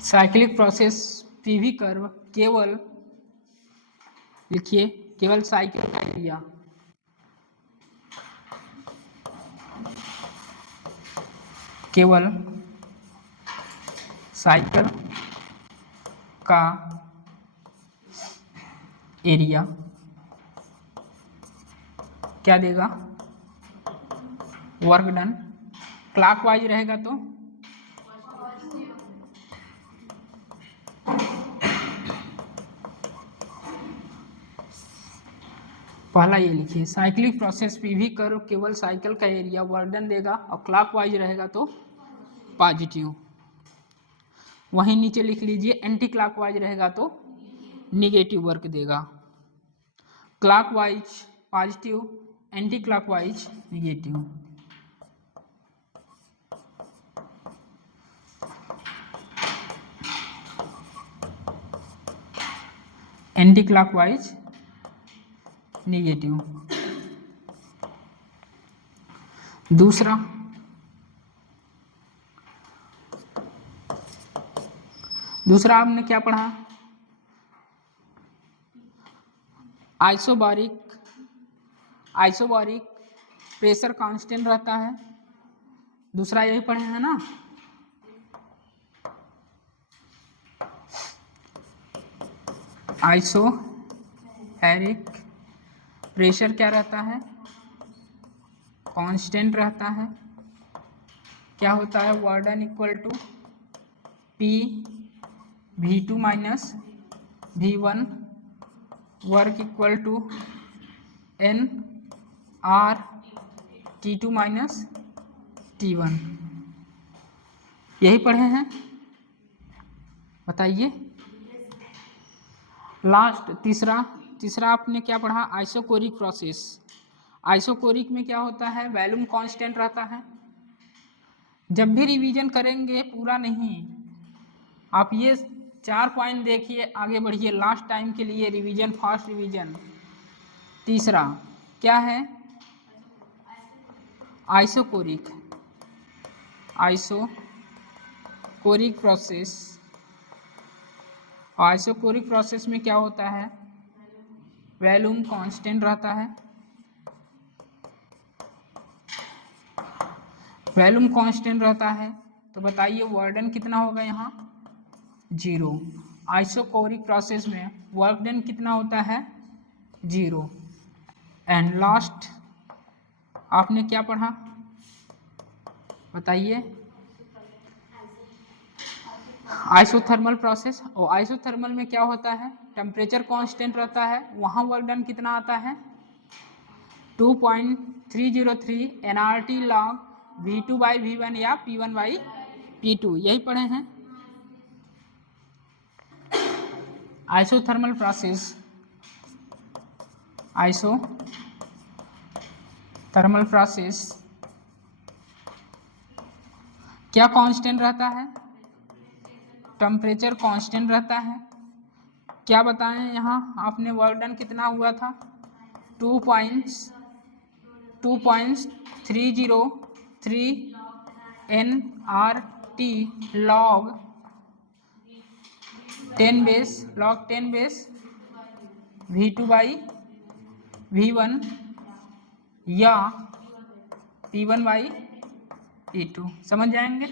Cyclic process PV curve केवल लिखिए केवल साइकिल का एरिया केवल साइकिल का एरिया क्या देगा, वर्क डन। क्लॉकवाइज रहेगा तो पहला ये लिखिए साइक्लिक प्रोसेस पीवी कर्व केवल साइकिल का एरिया वर्क डन देगा और क्लॉकवाइज रहेगा तो पॉजिटिव। वहीं नीचे लिख लीजिए एंटी क्लॉकवाइज रहेगा तो निगेटिव वर्क देगा। Clockwise positive, anti clockwise negative. Anti clockwise negative. दूसरा आपने क्या पढ़ा, आइसोबारिक प्रेशर कांस्टेंट रहता है। दूसरा यही पढ़े हैं ना। आइसोबैरिक प्रेशर क्या रहता है, कांस्टेंट रहता है। क्या होता है, work done equal to P V2 minus V1, work equal to N R T2 minus T1। यही पढ़े हैं, बताइए। लास्ट तीसरा आपने क्या पढ़ा, आइसोकोरिक प्रोसेस। आइसोकोरिक में क्या होता है, वॉल्यूम कांस्टेंट रहता है। जब भी रिवीजन करेंगे पूरा नहीं, आप ये 4 पॉइंट देखिए, आगे बढ़िए। लास्ट टाइम के लिए रिवीजन, फास्ट रिवीजन। तीसरा क्या है, आइसोकोरिक प्रोसेस। आइसोकोरिक प्रोसेस में क्या होता है, वॉल्यूम कांस्टेंट रहता है। वॉल्यूम कांस्टेंट रहता है तो बताइए वर्क कितना होगा, यहाँ 0। आइसोकोरिक प्रोसेस में वर्क डन कितना होता है, 0। एंड लास्ट आपने क्या पढ़ा, बताइए। Isothermal process. और आइसोथर्मल में क्या होता है, टेम्परेचर कांस्टेंट रहता है। वहाँ वर्क डन कितना आता है, 2.303 nRT log V2/V1 या P1/P2। यही पढ़े हैं। आइसोथर्मल प्रोसेस क्या कांस्टेंट रहता है, टेम्परेचर कांस्टेंट रहता है। क्या बताएं, यहाँ आपने वर्क डन कितना हुआ था, 2.303 nRT log 10 बेस V2/V1 या P1/P2। समझ जाएंगे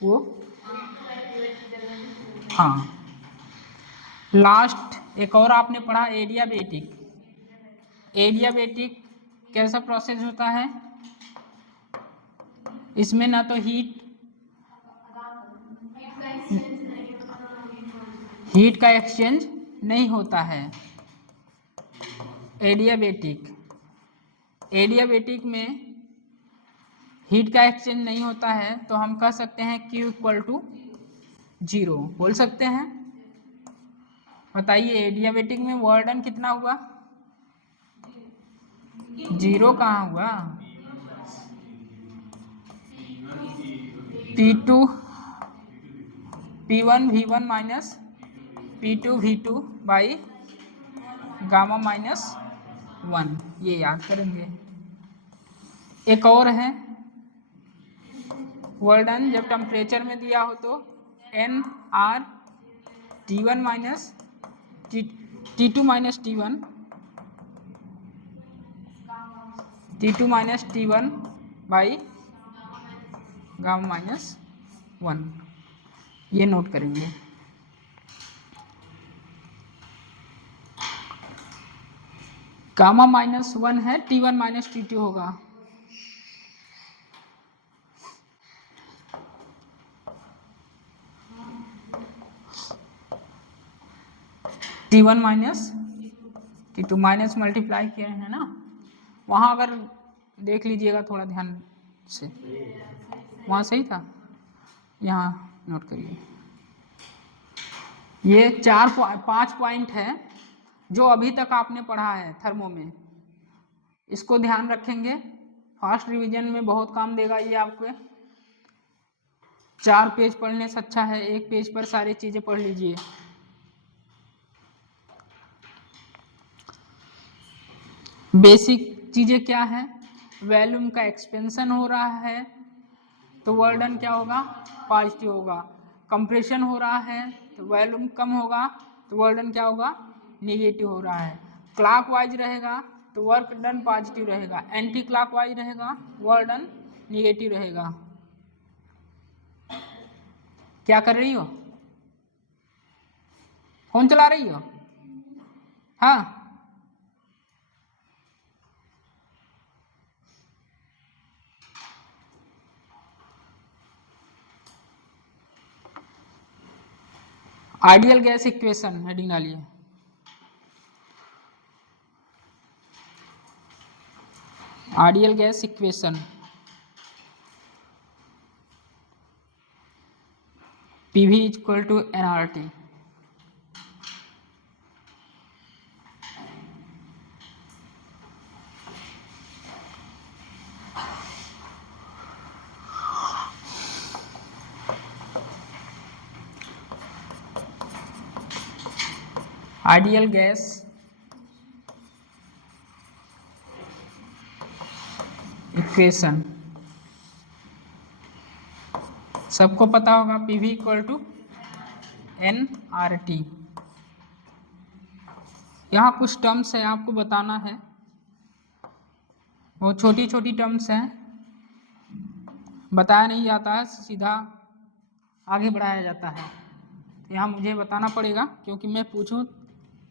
वो। हाँ, लास्ट एक और आपने पढ़ा, एडियाबेटिक कैसा प्रोसेस होता है, इसमें ना तो हीट का एक्सचेंज नहीं होता है। एडियाबेटिक में हीट का एक्सचेंज नहीं होता है, तो हम कह सकते हैं Q इक्वल टू 0 बोल सकते हैं। बताइए एडियाबेटिक में वर्क डन कितना हुआ, 0 कहाँ हुआ, P1/V1 minus P2/V2 by gamma -1। ये याद करेंगे। एक और है वर्क डन जब टेम्परेचर में दिया हो तो N R T1 minus T2 minus T2 minus T1 by gamma minus 1, ये नोट करेंगे। गामा माइनस 1 है, T1 माइनस T2 होगा। T1 minus T2 minus multiply किए हैं ना, वहाँ अगर देख लीजिएगा थोड़ा ध्यान से, वहाँ सही था, यहाँ नोट करिए। ये 4-5 पॉइंट है जो अभी तक आपने पढ़ा है थर्मो में, इसको ध्यान रखेंगे, फास्ट रिवीजन में बहुत काम देगा ये आपके। 4 पेज पढ़ने से अच्छा है 1 पेज पर सारी चीज़ें पढ़ लीजिए। बेसिक चीज़ें क्या है, वॉल्यूम का एक्सपेंशन हो रहा है तो वर्क डन क्या होगा, पॉजिटिव होगा। कंप्रेशन हो रहा है तो वॉल्यूम कम होगा तो वर्क डन क्या होगा, नेगेटिव हो रहा है। क्लॉकवाइज रहेगा तो वर्क डन पॉजिटिव रहेगा, एंटी क्लॉकवाइज रहेगा वर्क डन नेगेटिव रहेगा। क्या कर रही हो, फोन चला रही हो? हाँ, आइडियल गैस इक्वेशन हेडिंग डालिए। Ideal gas equation PV equal to nRT। Ideal gas equation सबको पता होगा, PV इक्वल टू nRT। यहाँ कुछ टर्म्स है आपको बताना है, वो छोटी छोटी टर्म्स हैं, बताया नहीं जाता है, सीधा आगे बढ़ाया जाता है। तो यहाँ मुझे बताना पड़ेगा क्योंकि मैं पूछूं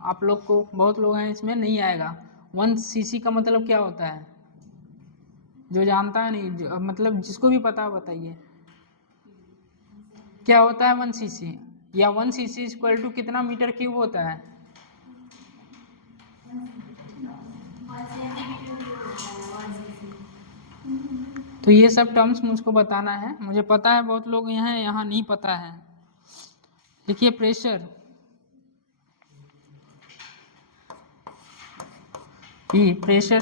आप लोग को, बहुत लोग हैं इसमें नहीं आएगा। 1 cc का मतलब क्या होता है, जो जानता है नहीं, मतलब जिसको भी पता है बताइए क्या होता है 1 cc, या 1 cc इक्वल टू कितना मीटर क्यूब होता है? तो ये सब टर्म्स मुझको बताना है, मुझे पता है बहुत लोग यहाँ नहीं पता है। देखिए प्रेशर P, प्रेशर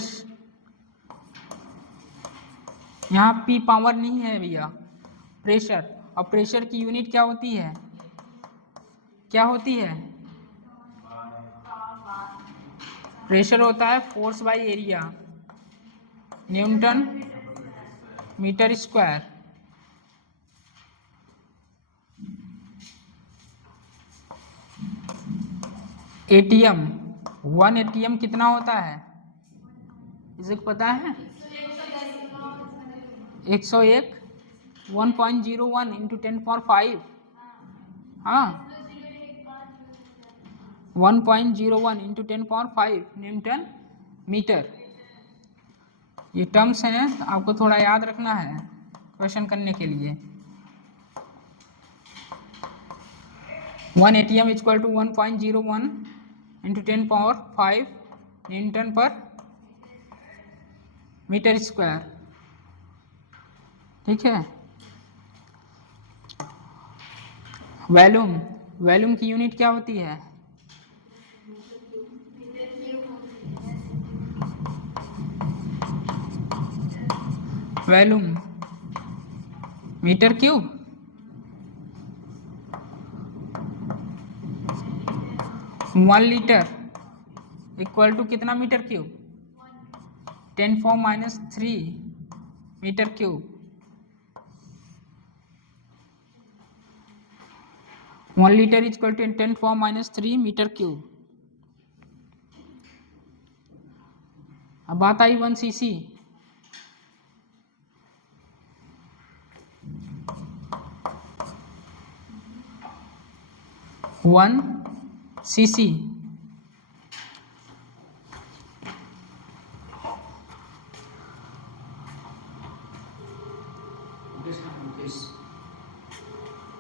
यहाँ P पावर नहीं है भैया, प्रेशर। और प्रेशर की यूनिट क्या होती है, क्या होती है? प्रेशर होता है force by area, newton metre square. ATM 1 ATM कितना होता है, इसे पता है? 101 1.01 इंटू 10⁵। हाँ, 1.01 इंटू 10⁵ न्यूटन मीटर। ये टर्म्स हैं, आपको थोड़ा याद रखना है क्वेश्चन करने के लिए। 1 ATM equal to 1.01 into 10⁵ newton per metre square, ठीक है। वॉल्यूम, वॉल्यूम की यूनिट क्या होती है? Volume metre cube. One litre equal to कितना metre cube? 10⁻³ metre cube. 1 litre is equal to 10⁻³ metre cube. अब बात आई 1 cc। वन cc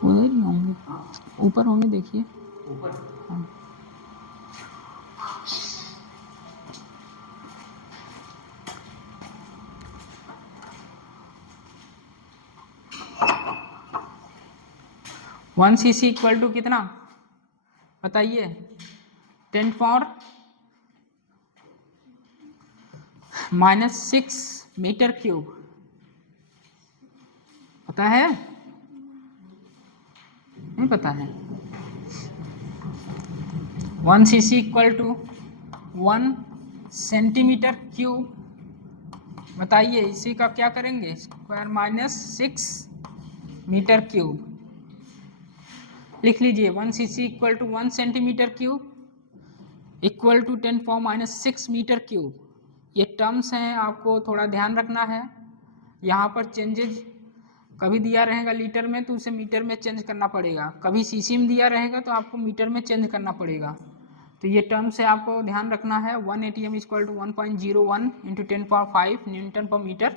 उधर ही होंगे, ऊपर होंगे, देखिए ऊपर। हाँ। वन cc इक्वल टू कितना बताइए? 10⁻⁻6 मीटर क्यूब। पता है? नहीं पता है? 1 cc equal to 1 centimetre cube. बताइए इसी का क्या करेंगे? स्क्वायर -6 मीटर क्यूब लिख लीजिए। 1 cc equal to 1 centimetre cube equal to 10⁻⁻6 metre cube. ये टर्म्स हैं, आपको थोड़ा ध्यान रखना है। यहाँ पर चेंजेज कभी दिया रहेगा लीटर में तो उसे मीटर में चेंज करना पड़ेगा, कभी सीसी में दिया रहेगा तो आपको मीटर में चेंज करना पड़ेगा। तो ये टर्म से आपको ध्यान रखना है। 1 ATM equal to 1.01 × 10⁻5 Newton per metre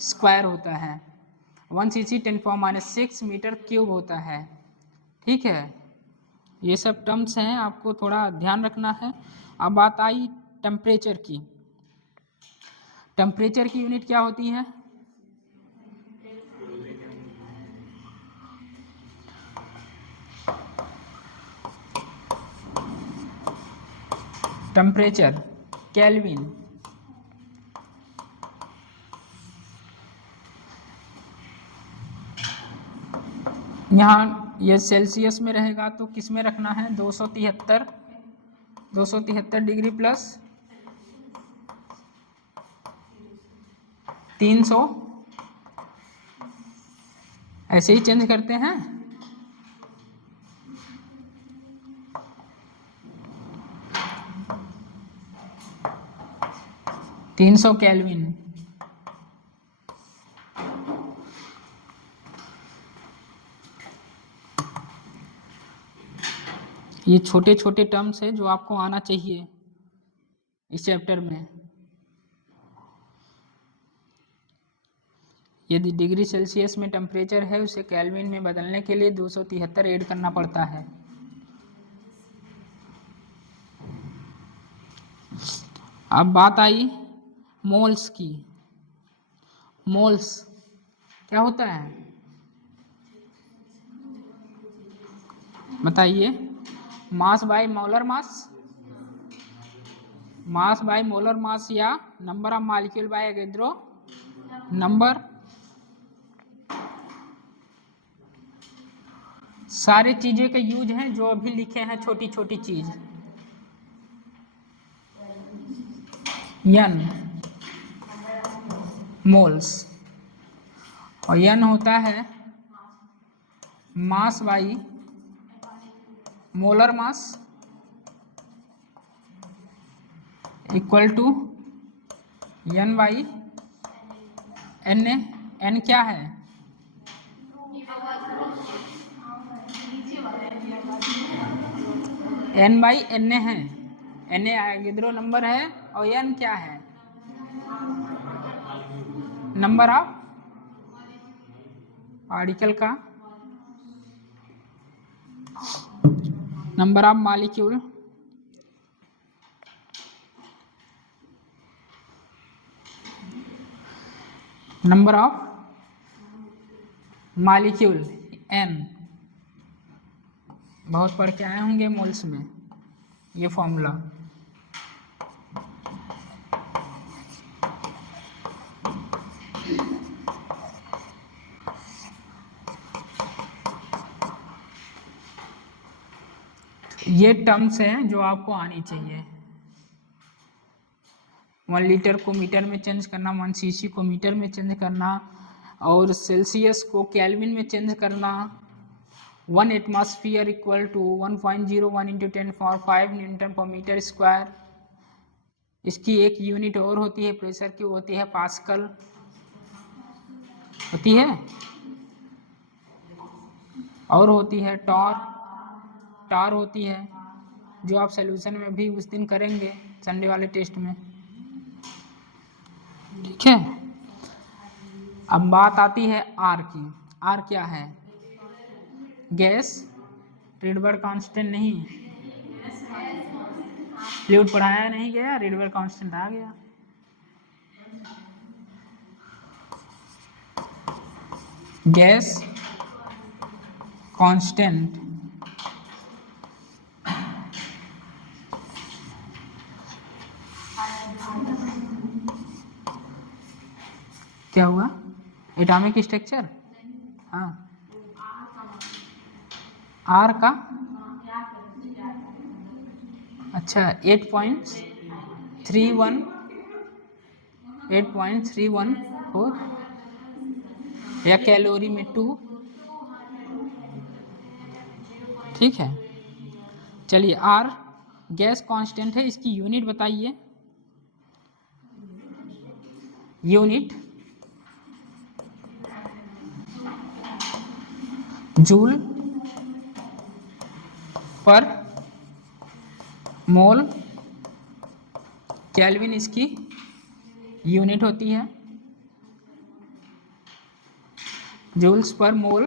square होता है। 1 cc 10⁻⁻6 मीटर क्यूब होता है। ठीक है, ये सब टर्म्स हैं, आपको थोड़ा ध्यान रखना है। अब बात आई टेम्परेचर की। टेम्परेचर की यूनिट क्या होती है? Temperature kelvin. यहाँ ये सेल्सियस में रहेगा तो किस में रखना है? 273 डिग्री प्लस 300, ऐसे ही चेंज करते हैं। तीन 300 केल्विन। ये छोटे छोटे टर्म्स है जो आपको आना चाहिए इस चैप्टर में। यदि डिग्री सेल्सियस में टेम्परेचर है उसे केल्विन में बदलने के लिए 273 ऐड करना पड़ता है। अब बात आई मोल्स की। मोल्स क्या होता है बताइए? Mass by molar mass, mass by molar mass या number of molecule by Avogadro number. सारे चीजें के यूज हैं जो अभी लिखे हैं, छोटी छोटी चीज। n मोल्स और n होता है mass by molar mass equal to n by Na। n क्या है? n बाई Na है। Na एवोगैड्रो नंबर है और n क्या है? नंबर ऑफ पार्टिकल का, number of molecule number of molecule n। बहुत पढ़ के आए होंगे मोल्स में ये फॉर्मूला। ये टर्म्स हैं जो आपको आनी चाहिए। 1 लीटर को मीटर में चेंज करना, 1 cc को मीटर में चेंज करना और सेल्सियस को केल्विन में चेंज करना, 1 atmosphere equal to 1.01 into 10⁵ newton per metre square. इसकी एक यूनिट और होती है प्रेशर की, होती है पास्कल, होती है, और होती है टार होती है, जो आप सॉल्यूशन में भी उस दिन करेंगे संडे वाले टेस्ट में। ठीक है, अब बात आती है आर की। आर क्या है? गैस रिडबर्ग कांस्टेंट नहीं, फ्लूइड पढ़ाया नहीं गया, रिडबर्ग कांस्टेंट आ गया। गैस कांस्टेंट क्या हुआ? एटॉमिक स्ट्रक्चर, हाँ, आर का अच्छा 8.314 या कैलोरी में 2। ठीक है, चलिए आर गैस कांस्टेंट है, इसकी यूनिट बताइए। यूनिट जूल पर मोल, केल्विन इसकी यूनिट होती है। जूल्स पर मोल,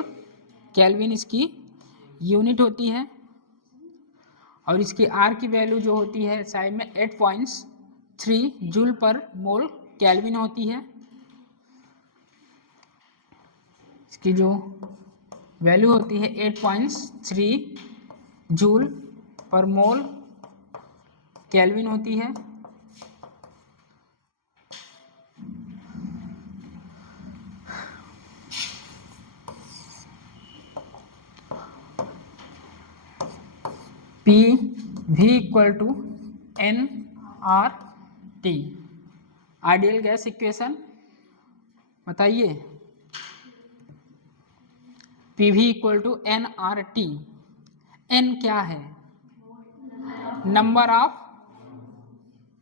केल्विन इसकी यूनिट होती है। और इसकी आर की वैल्यू जो होती है साइड में 8.3 जूल पर मोल केल्विन होती है। इसकी जो वैल्यू होती है 8.3 जूल पर मोल केल्विन होती है। P V equal to N R T, ideal gas equation बताइए। P V equal to N R T. N क्या है? नंबर ऑफ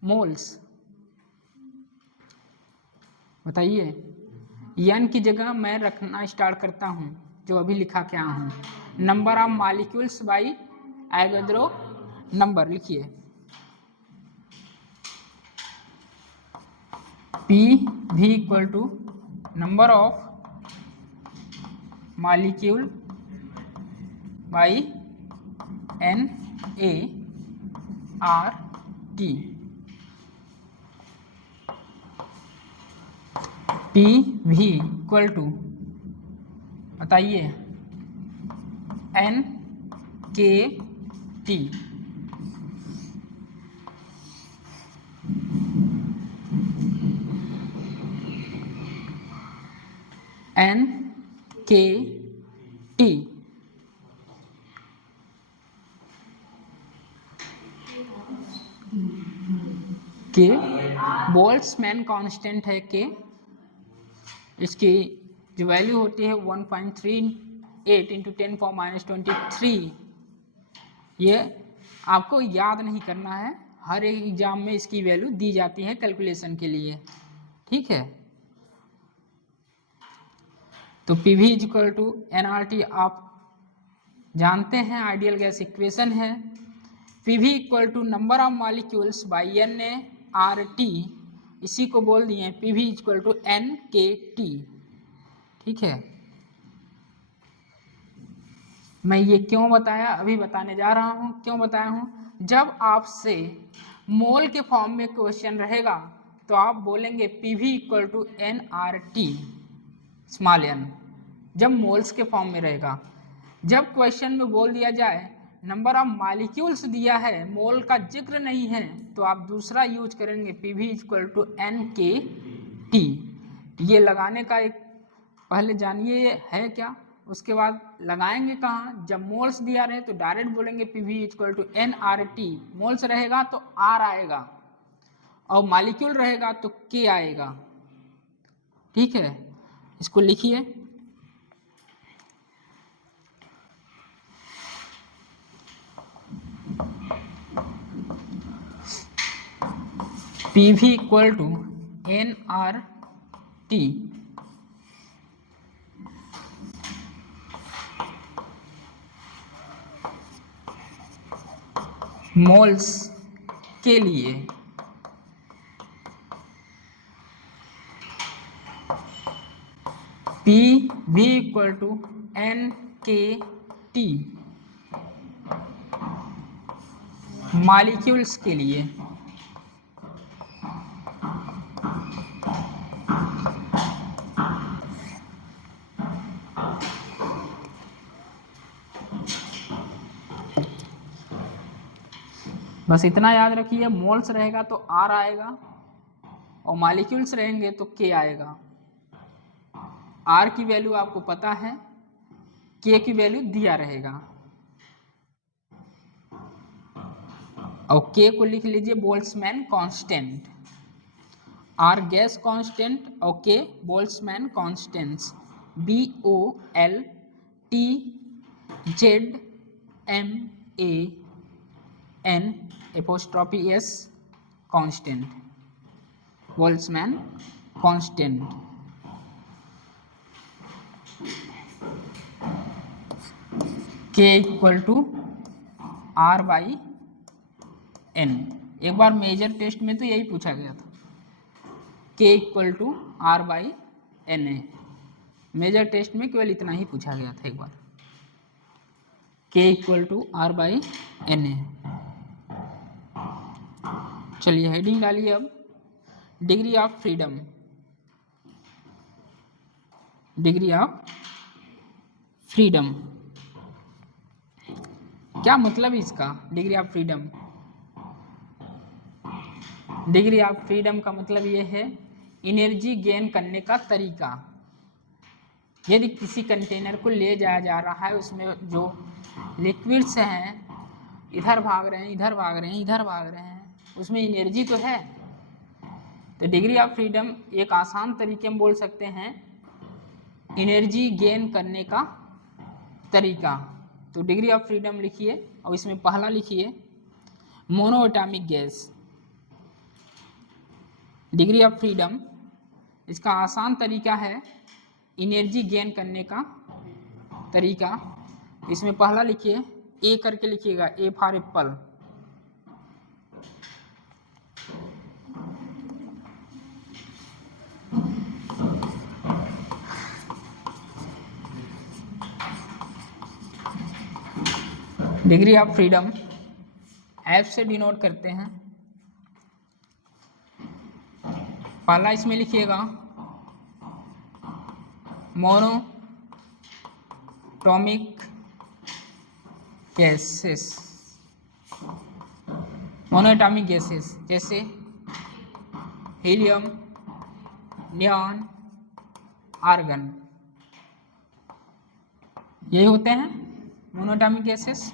मोल्स, बताइए। एन की जगह मैं रखना स्टार्ट करता हूं, जो अभी लिखा क्या हूं, number of molecules by Avogadro number लिखिए। P V equal to number of molecule by N A R T. P V equal to बताइए N K T. N K T K Boltzmann constant है के। इसकी जो value होती है 1.38 into 10⁻⁻23। ये आपको याद नहीं करना है, हर एक एग्जाम में इसकी वैल्यू दी जाती है कैलकुलेशन के लिए। ठीक है, तो P V equal to N R T आप जानते हैं, आइडियल गैस इक्वेशन है। P V equal to number of molecules by N A R T, इसी को बोल दिए P V equal to N K T. ठीक है, मैं ये क्यों बताया, अभी बताने जा रहा हूँ। क्यों बताया हूँ? जब आपसे मोल के फॉर्म में क्वेश्चन रहेगा तो आप बोलेंगे P V equal to N R T small N, जब मोल्स के फॉर्म में रहेगा। जब क्वेश्चन में बोल दिया जाए नंबर ऑफ मॉलिक्यूल्स दिया है, मोल का जिक्र नहीं है, तो आप दूसरा यूज करेंगे P V equal to N K T. ये लगाने का एक पहले जानिए है क्या, उसके बाद लगाएंगे कहाँ। जब मोल्स दिया रहे तो डायरेक्ट बोलेंगे P V equal to N R T. Moles रहेगा तो आर आएगा और मॉलिक्यूल रहेगा तो के आएगा। ठीक है, इसको लिखिए PV equal to nRT moles के लिए PV equal to NKT molecules के लिए बस इतना याद रखिए, मोल्स रहेगा तो R आएगा और मॉलिक्यूल्स रहेंगे तो K आएगा। R की वैल्यू आपको पता है, K की वैल्यू दिया रहेगा और K को लिख लीजिए Boltzmann constant. R gas constant और K Boltzmann constants BOLTZMAN' constant, Boltzmann constant. K equal to R/N। एक बार मेजर टेस्ट में तो यही पूछा गया था, K equal to R/N। Major test में केवल इतना ही पूछा गया था एक बार, K इक्वल टू R/N। चलिए हेडिंग डालिए अब, degree of freedom. Degree of freedom क्या मतलब इसका? Degree of freedom, degree of freedom का मतलब ये है एनर्जी गेन करने का तरीका। यदि किसी कंटेनर को ले जाया जा रहा है, उसमें जो लिक्विड्स हैं इधर भाग रहे हैं, इधर भाग रहे हैं, इधर भाग रहे हैं, उसमें एनर्जी तो है। तो डिग्री ऑफ फ्रीडम एक आसान तरीके में बोल सकते हैं एनर्जी गेन करने का तरीका। तो डिग्री ऑफ फ्रीडम लिखिए और इसमें पहला लिखिए mono atomic gas. Degree of freedom इसका आसान तरीका है एनर्जी गेन करने का तरीका। इसमें पहला लिखिए ए करके लिखिएगा, A for Apple. Degree of freedom F से डिनोट करते हैं। पहला इसमें लिखिएगा मोनोटॉमिक गैसेस। मोनोटॉमिक गैसेस जैसे हीलियम, नियॉन, आर्गन, यही होते हैं मोनोटॉमिक गैसेस।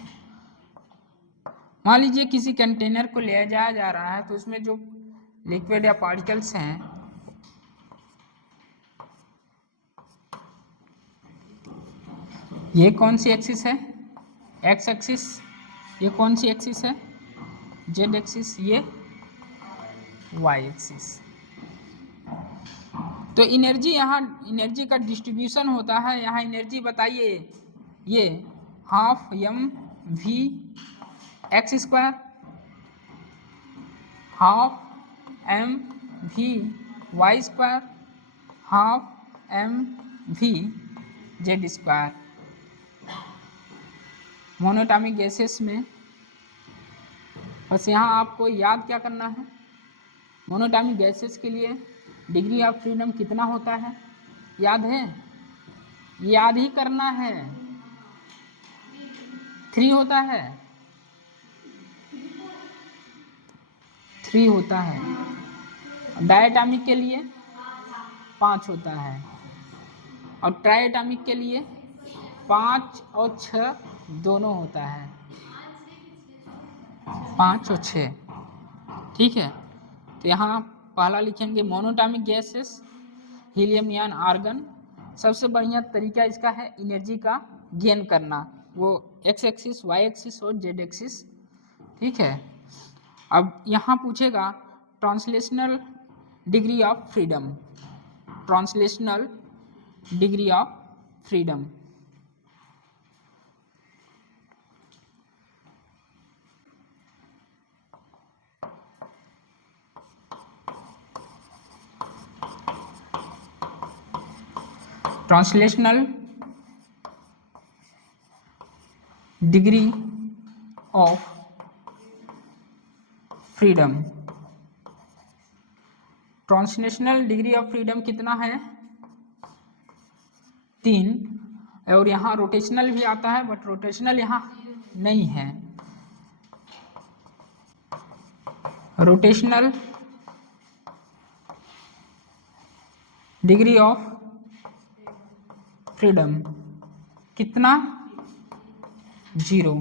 मान लीजिए किसी कंटेनर को ले जाया जा रहा है तो उसमें जो लिक्विड या पार्टिकल्स हैं ये कौन सी एक्सिस है? X axis. ये कौन सी एक्सिस है? Z axis. ये वाई एक्सिस। तो एनर्जी, यहाँ एनर्जी का डिस्ट्रीब्यूशन होता है। यहाँ एनर्जी बताइए, ये half M V X square, half M V Y square, half M V Z square. Monatomic gases में बस यहाँ आपको याद क्या करना है, मोनोटॉमिक गैसेस के लिए डिग्री ऑफ फ्रीडम कितना होता है? याद है? याद ही करना है, 3 होता है, 3 होता है। डायटॉमिक के लिए 5 होता है और ट्राइटॉमिक के लिए 5 और 6 दोनों होता है, 5 और 6। ठीक है, तो यहाँ पहला लिखेंगे monatomic gases, helium, neon, argon. सबसे बढ़िया तरीका इसका है एनर्जी का गेन करना, वो एक्स एक्सिस, वाई एक्सिस और जेड एक्सिस। ठीक है, अब यहाँ पूछेगा translational degree of freedom, translational degree of freedom. Translational degree of freedom, translational degree of freedom कितना है? 3। और यहाँ रोटेशनल भी आता है, बट रोटेशनल यहाँ नहीं है। रोटेशनल डिग्री ऑफ फ्रीडम कितना? 0।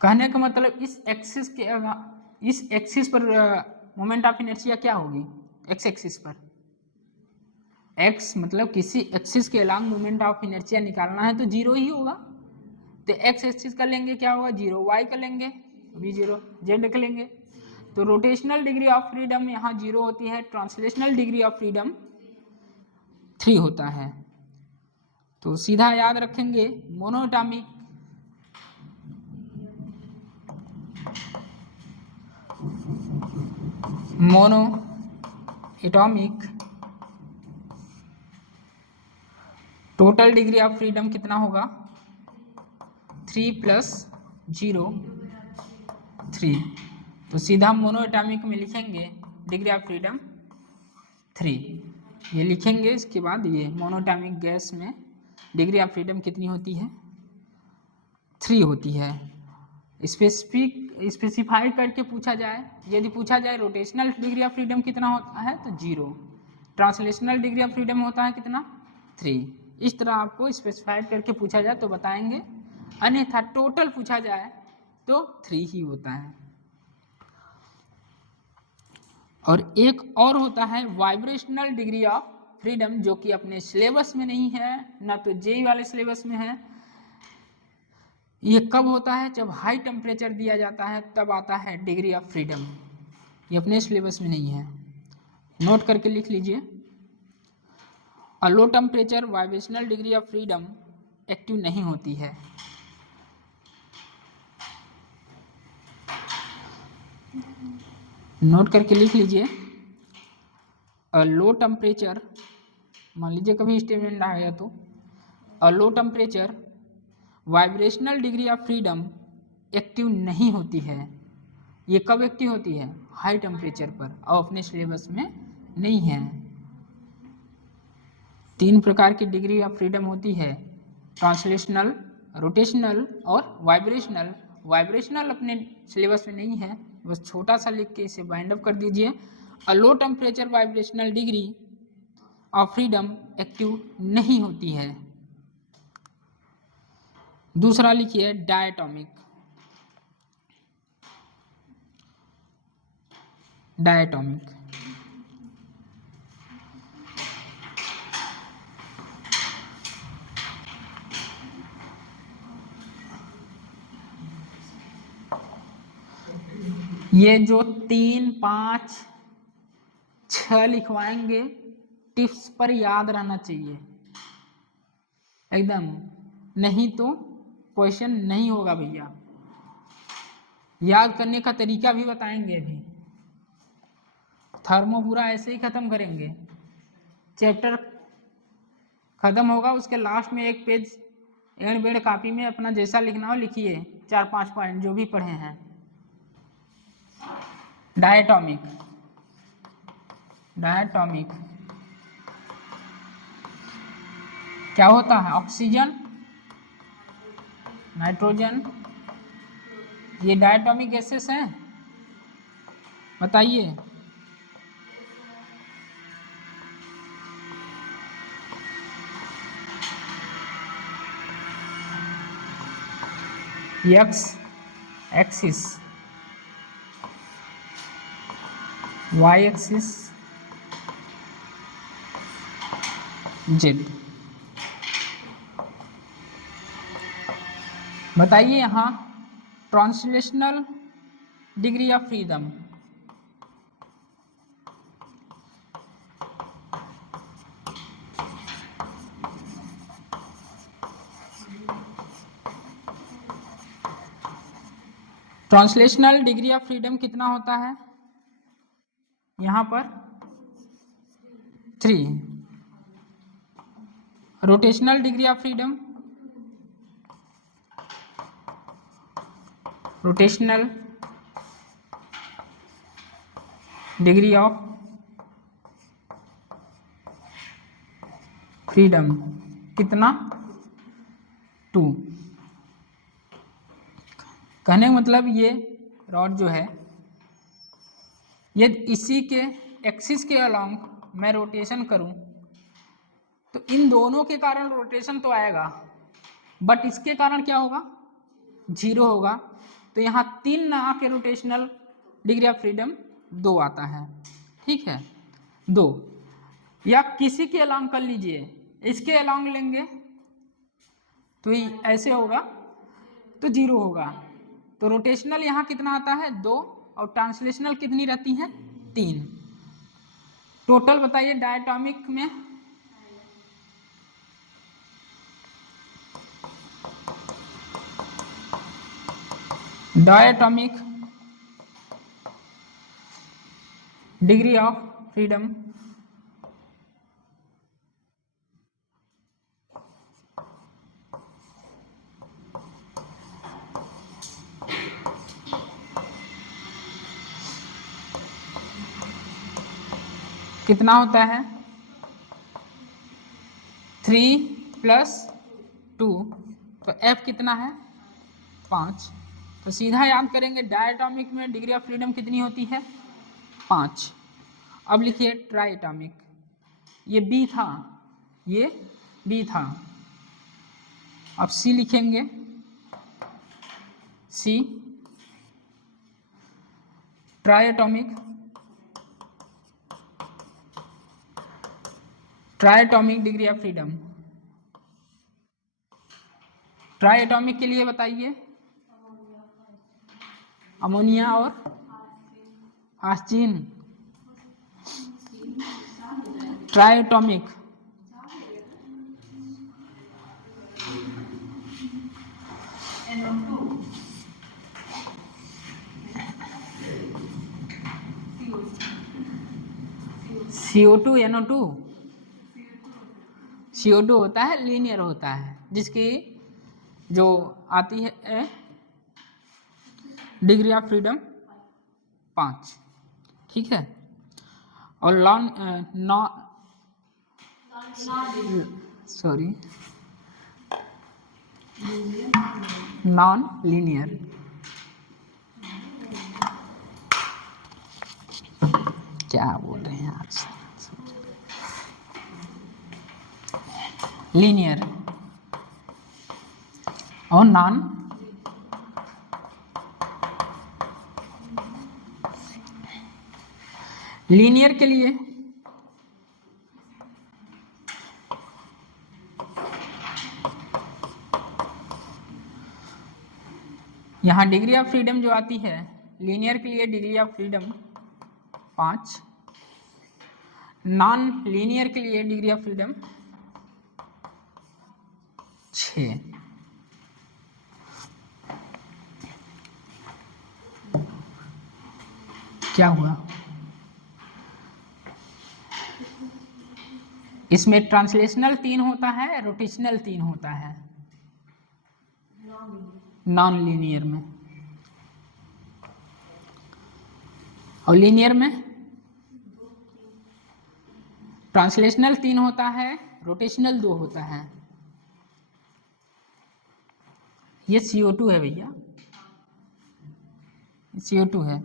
कहने का मतलब इस एक्सिस पर मोमेंट ऑफ इनर्शिया क्या होगी? एक्स एक्सिस पर, एक्स मतलब किसी एक्सिस के अलोंग मोमेंट ऑफ इनर्शिया निकालना है तो 0 ही होगा। तो एक्स एक्सिस का लेंगे क्या होगा? 0। वाई का लेंगे भी 0, जेड का लेंगे। तो रोटेशनल डिग्री ऑफ फ्रीडम यहाँ 0 होती है, ट्रांसलेशनल डिग्री ऑफ फ्रीडम 3 होता है। तो सीधा याद रखेंगे monoatomic total degree of freedom कितना होगा? 3 + 0 3। तो सीधा मोनोएटॉमिक में लिखेंगे डिग्री ऑफ फ्रीडम 3, ये लिखेंगे। इसके बाद ये मोनोएटॉमिक गैस में डिग्री ऑफ फ्रीडम कितनी होती है? 3 होती है। स्पेसिफाई करके पूछा जाए, यदि पूछा जाए रोटेशनल डिग्री ऑफ फ्रीडम कितना होता है तो 0, ट्रांसलेशनल डिग्री ऑफ फ्रीडम होता है कितना? 3। इस तरह आपको स्पेसिफाई करके पूछा जाए तो बताएंगे, अन्यथा टोटल पूछा जाए तो 3 ही होता है। और एक और होता है वाइब्रेशनल डिग्री ऑफ फ्रीडम, जो कि अपने सिलेबस में नहीं है, ना तो जेई वाले सिलेबस में है। ये कब होता है? जब हाई टेम्परेचर दिया जाता है तब आता है डिग्री ऑफ फ्रीडम। ये अपने सिलेबस में नहीं है, नोट करके लिख लीजिए। A low temperature vibrational degree of freedom active नहीं होती है। नोट करके लिख लीजिए। अ लो टेम्परेचर, मान लीजिए कभी स्टेटमेंट आ गया तो a low temperature vibrational degree of freedom active नहीं होती है। ये कब एक्टिव होती है? हाई टेम्परेचर पर, और अपने सिलेबस में नहीं है। 3 प्रकार की डिग्री ऑफ फ्रीडम होती है, ट्रांसलेशनल, रोटेशनल और वाइब्रेशनल। वाइब्रेशनल अपने सिलेबस में नहीं है, बस छोटा सा लिख के इसे बाइंड अप कर दीजिए। A low temperature vibrational degree of freedom active नहीं होती है। दूसरा लिखिए डायटोमिक। डायटोमिक ये जो 3, 5, 6 लिखवाएंगे टिप्स पर याद रहना चाहिए एकदम, नहीं तो क्वेश्चन नहीं होगा भैया। याद करने का तरीका भी बताएंगे अभी। थर्मो पूरा ऐसे ही खत्म करेंगे, चैप्टर खत्म होगा, उसके लास्ट में एक पेज एंड बेड कॉपी में अपना जैसा लिखना हो लिखिए, 4-5 पॉइंट जो भी पढ़े हैं। डायटोमिक, डायटोमिक क्या होता है? ऑक्सीजन, नाइट्रोजन, ये डायटोमिक गैसेस हैं, बताइए। X axis, Y axis, Z. बताइए यहाँ translational degree of freedom, translational degree of freedom कितना होता है यहाँ पर 3, rotational degree of freedom, rotational degree of freedom कितना 2। कहने का मतलब ये रॉड जो है यदि इसी के एक्सिस के अलोंग मैं रोटेशन करूं तो इन दोनों के कारण रोटेशन तो आएगा, बट इसके कारण क्या होगा 0 होगा। तो यहाँ 3 ना आके रोटेशनल डिग्री ऑफ फ्रीडम 2 आता है, ठीक है 2। या किसी के अलोंग कर लीजिए, इसके अलोंग लेंगे तो ऐसे होगा तो 0 होगा। तो रोटेशनल यहाँ कितना आता है 2 और ट्रांसलेशनल कितनी रहती है 3। टोटल बताइए डायटोमिक में, डायटोमिक डिग्री ऑफ फ्रीडम कितना होता है 3 + 2, तो F कितना है 5। तो सीधा याद करेंगे डायटोमिक में डिग्री ऑफ फ्रीडम कितनी होती है 5। अब लिखिए ट्राइटोमिक, ये B था, ये B था, अब C लिखेंगे, C triatomic, triatomic degree of freedom. Triatomic के लिए बताइए अमोनिया और oxygen, triatomic CO2 NO2, CO2 होता है लीनियर होता है, जिसकी जो आती है डिग्री ऑफ फ्रीडम 5, ठीक है। और नॉन लीनियर, क्या बोल रहे हैं आज, लीनियर और नॉन लीनियर के लिए यहाँ डिग्री ऑफ फ्रीडम जो आती है लीनियर के लिए degree of freedom 5, non linear के लिए डिग्री ऑफ फ्रीडम 6। क्या हुआ इसमें ट्रांसलेशनल 3 होता है, रोटेशनल 3 होता है नॉन लीनियर में, और लीनियर में ट्रांसलेशनल 3 होता है, रोटेशनल 2 होता है। ये CO2 है भैया, CO2 है।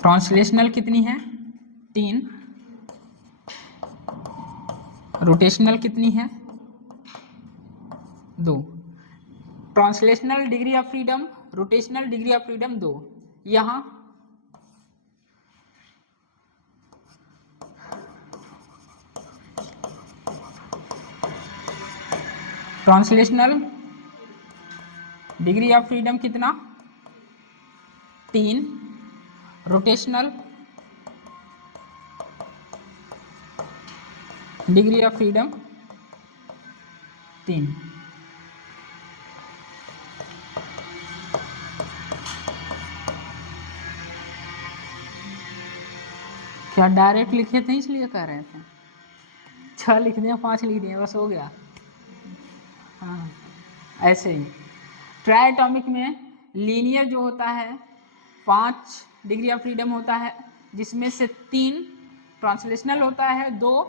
ट्रांसलेशनल कितनी है 3, रोटेशनल कितनी है 2। Translational degree of freedom, rotational degree of freedom 2। यहाँ ट्रांसलेशनल डिग्री ऑफ फ्रीडम कितना 3, रोटेशनल डिग्री ऑफ फ्रीडम 3। क्या डायरेक्ट लिखे थे इसलिए कह रहे थे? 6 लिख दिए 5 लिख दिए बस हो गया। हाँ ऐसे ही ट्राई एटॉमिक में लीनियर जो होता है 5 डिग्री ऑफ फ्रीडम होता है, जिसमें से 3 ट्रांसलेशनल होता है, 2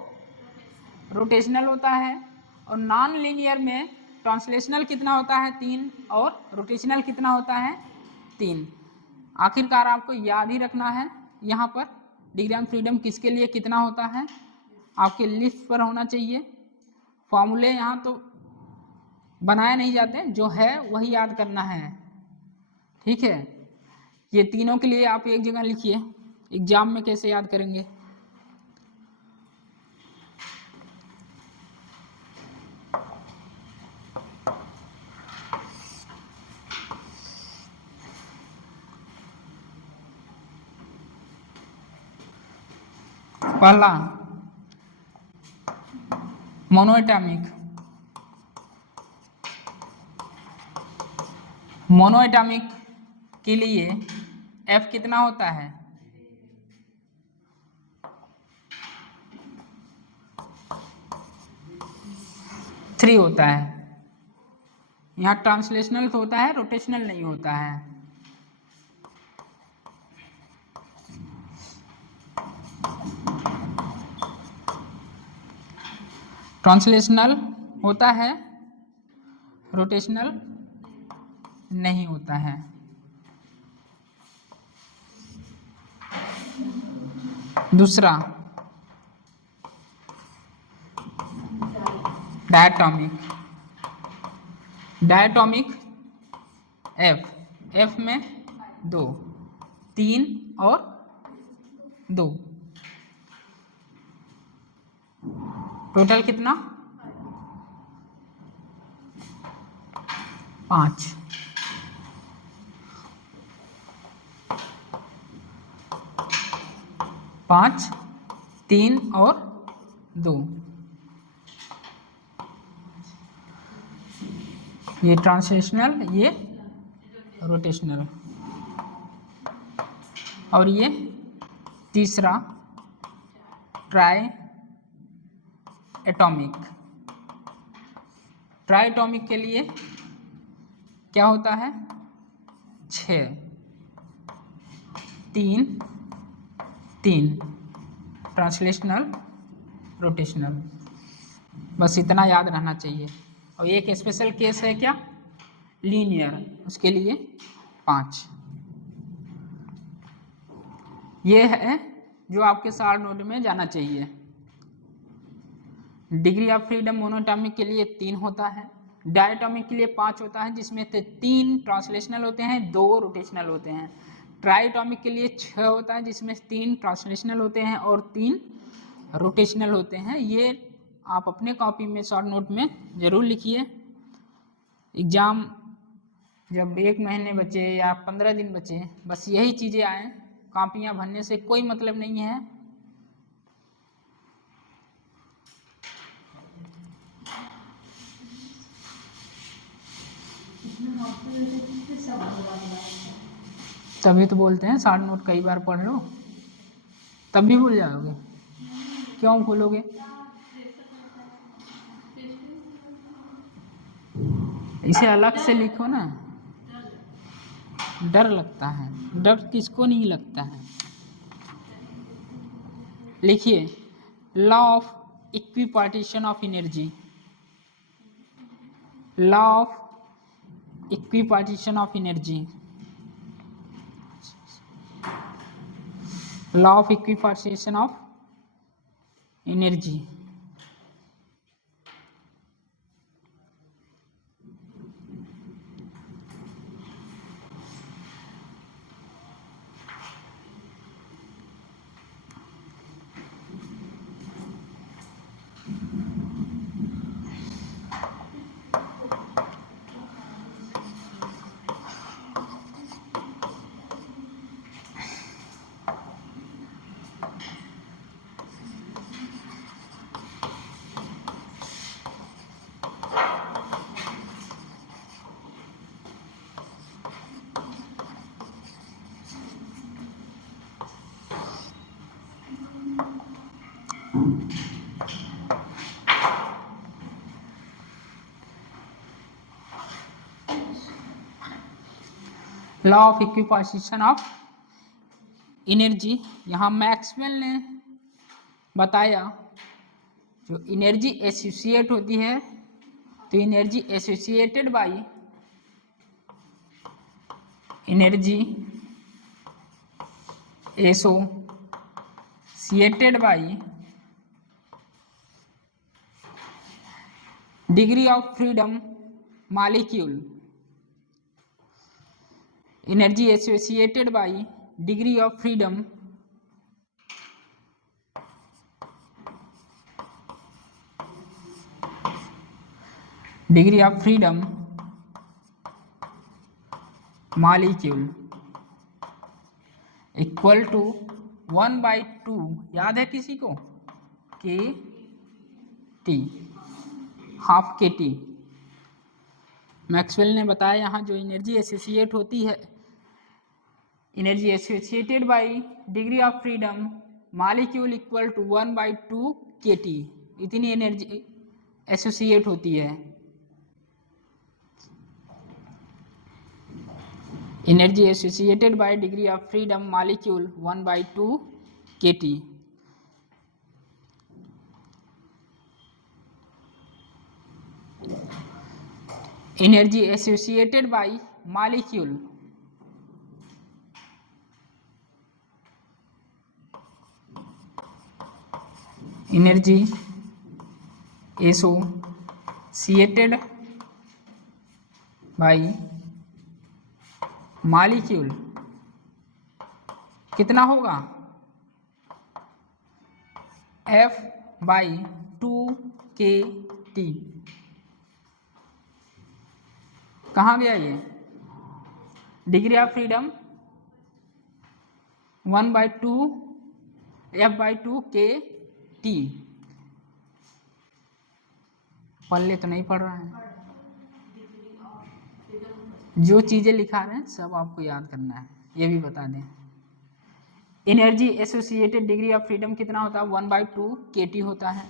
रोटेशनल होता है। और नॉन लीनियर में ट्रांसलेशनल कितना होता है 3 और रोटेशनल कितना होता है 3। आखिरकार आपको याद ही रखना है यहाँ पर डिग्री ऑफ फ्रीडम किसके लिए कितना होता है, आपके लिस्ट पर होना चाहिए। फॉर्मूले यहाँ तो बनाए नहीं जाते, जो है वही याद करना है, ठीक है। ये तीनों के लिए आप एक जगह लिखिए, एग्जाम में कैसे याद करेंगे। पहला मोनोएटॉमिक, मोनोएटॉमिक के लिए F कितना होता है 3 होता है। यहाँ ट्रांसलेशनल होता है, रोटेशनल नहीं होता है। ट्रांसलेशनल होता है, रोटेशनल नहीं होता है। दूसरा डायटॉमिक, डायटॉमिक F में 2, 3 और 2, टोटल कितना 5। पाँच 3 और 2, ये ट्रांसलेशनल, ये रोटेशनल। और ये तीसरा ट्राई एटॉमिक, ट्राई एटॉमिक के लिए क्या होता है 6, 3 3, ट्रांसलेशनल रोटेशनल, बस इतना याद रहना चाहिए। और एक स्पेशल केस है क्या लीनियर, उसके लिए 5। ये है जो आपके शॉर्ट नोट में जाना चाहिए। डिग्री ऑफ फ्रीडम मोनोएटॉमिक के लिए 3 होता है, डायटॉमिक के लिए 5 होता है, जिसमें से 3 ट्रांसलेशनल होते हैं, 2 रोटेशनल होते हैं। ट्राइटॉमिक के लिए 6 होता है, जिसमें 3 ट्रांसलेशनल होते हैं और 3 रोटेशनल होते हैं। ये आप अपने कॉपी में शॉर्ट नोट में ज़रूर लिखिए। एग्ज़ाम जब 1 महीने बचे या 15 दिन बचे, बस यही चीज़ें आएँ, कॉपियाँ भरने से कोई मतलब नहीं है। तभी तो बोलते हैं शॉर्ट नोट कई बार पढ़ लो तब भी भूल जाओगे। क्यों भूलोगे? इसे अलग से लिखो ना। डर लगता है, डर किसको नहीं लगता है। लिखिए law of equipartition of energy, law of equipartition of energy, law of equipartition of energy. Law of equipartition of energy, यहाँ मैक्सवेल ने बताया जो एनर्जी एसोसिएट होती है, तो energy associated by energy associated by degree of freedom molecule, energy associated by degree of freedom molecule equal to 1/2, याद है किसी को, K T, half K T. Maxwell ने बताया यहाँ जो एनर्जी एसोसिएट होती है, energy associated by degree of freedom molecule equal to 1/2 के टी, इतनी एनर्जी एसोसिएट होती है। Energy associated by degree of freedom molecule 1/2 kT। Energy associated by molecule energy associated by molecule कितना होगा, F/2kT। कहाँ गया ये, डिग्री ऑफ फ्रीडम 1/2 F/2kT। पल्ले तो नहीं पढ़ रहा है, जो चीजें लिखा रहे हैं सब आपको याद करना है, ये भी बता दें। Energy associated degree of freedom कितना होता है, 1/2 kT होता है।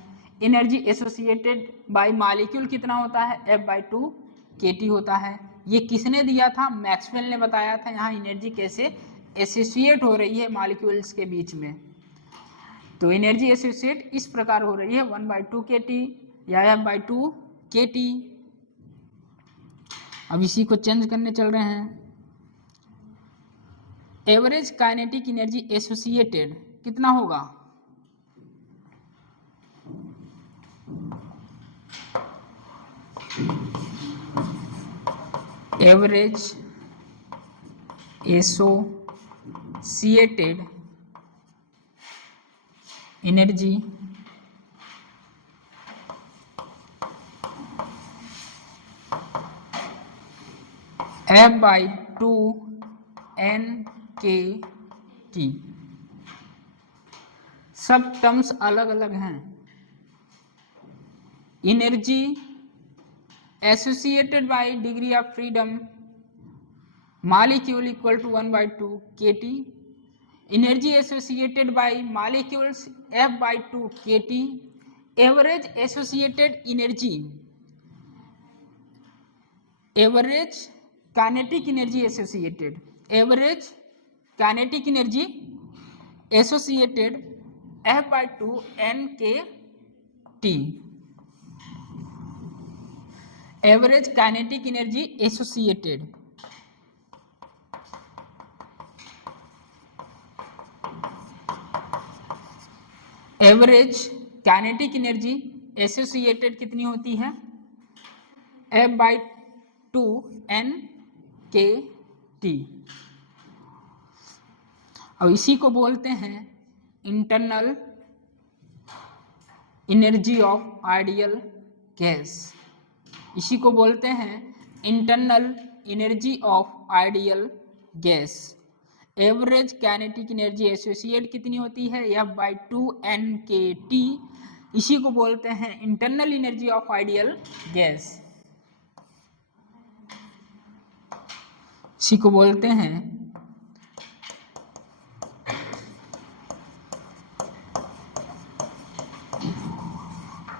एनर्जी एसोसिएटेड बाय मॉलिक्यूल कितना होता है, F/2 kT होता है। ये किसने दिया था, मैक्सवेल ने बताया था यहाँ एनर्जी कैसे एसोसिएट हो रही है मॉलिक्यूल्स के बीच में। तो एनर्जी एसोसिएट इस प्रकार हो रही है 1/2 kT या F/2 kT। अब इसी को चेंज करने चल रहे हैं। एवरेज काइनेटिक एनर्जी एसोसिएटेड कितना होगा, average associated energy F/2 NkT। सब टर्म्स अलग अलग हैं। Energy associated by degree of freedom molecule equal to 1/2 kT। Energy associated by molecules F/2 kT। Average associated energy, average kinetic energy associated, average kinetic energy associated F/2 NkT। Average kinetic energy associated, average kinetic energy associated कितनी होती है, F/2 NkT। और इसी को बोलते हैं internal energy of ideal gas, इसी को बोलते हैं internal energy of ideal gas. Average kinetic energy associate कितनी होती है, F/2 NkT। इसी को बोलते हैं internal energy of ideal gas, इसी को बोलते हैं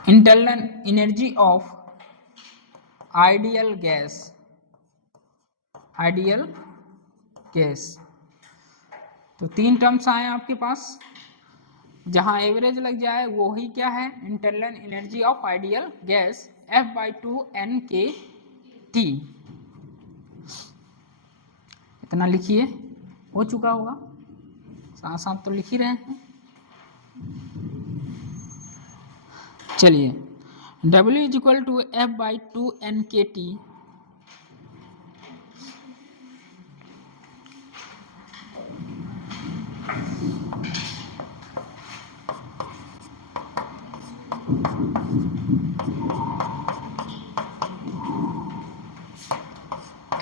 internal energy of ideal gas, ideal gas. तो तीन टर्म्स आए आपके पास, जहां एवरेज लग जाए वो ही क्या है, internal energy of ideal gas F/2 NkT। इतना लिखिए, हो चुका होगा, साथ साथ तो लिख ही रहे हैं। चलिए, W = F/2 NkT।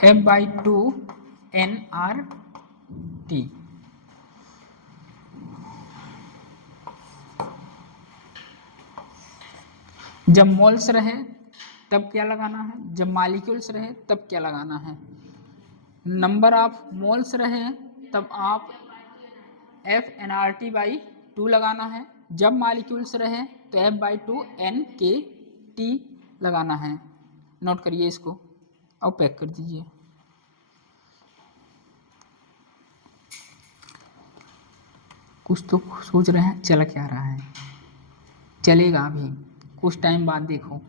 F/2 nRT। जब मोल्स रहे तब क्या लगाना है, जब मॉलिक्यूल्स रहे तब क्या लगाना है। नंबर ऑफ मोल्स रहे तब आप FnRT/2 लगाना है, जब मॉलिक्यूल्स रहे तो F/2 NkT लगाना है। नोट करिए इसको और पैक कर दीजिए। कुछ तो सोच रहे हैं चल क्या रहा है, चलेगा अभी कुछ टाइम बाद देखो।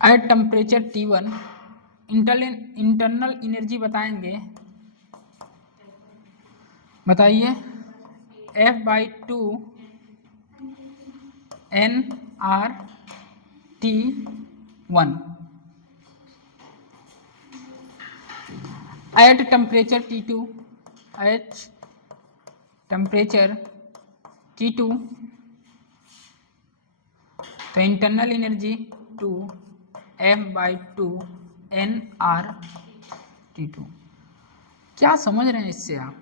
At temperature T1 internal energy बताएंगे, बताइए। F/2 nRT1 at temperature T2, at temperature T2 तो इंटरनल एनर्जी 2 F/2 nRT2। क्या समझ रहे हैं इससे आप?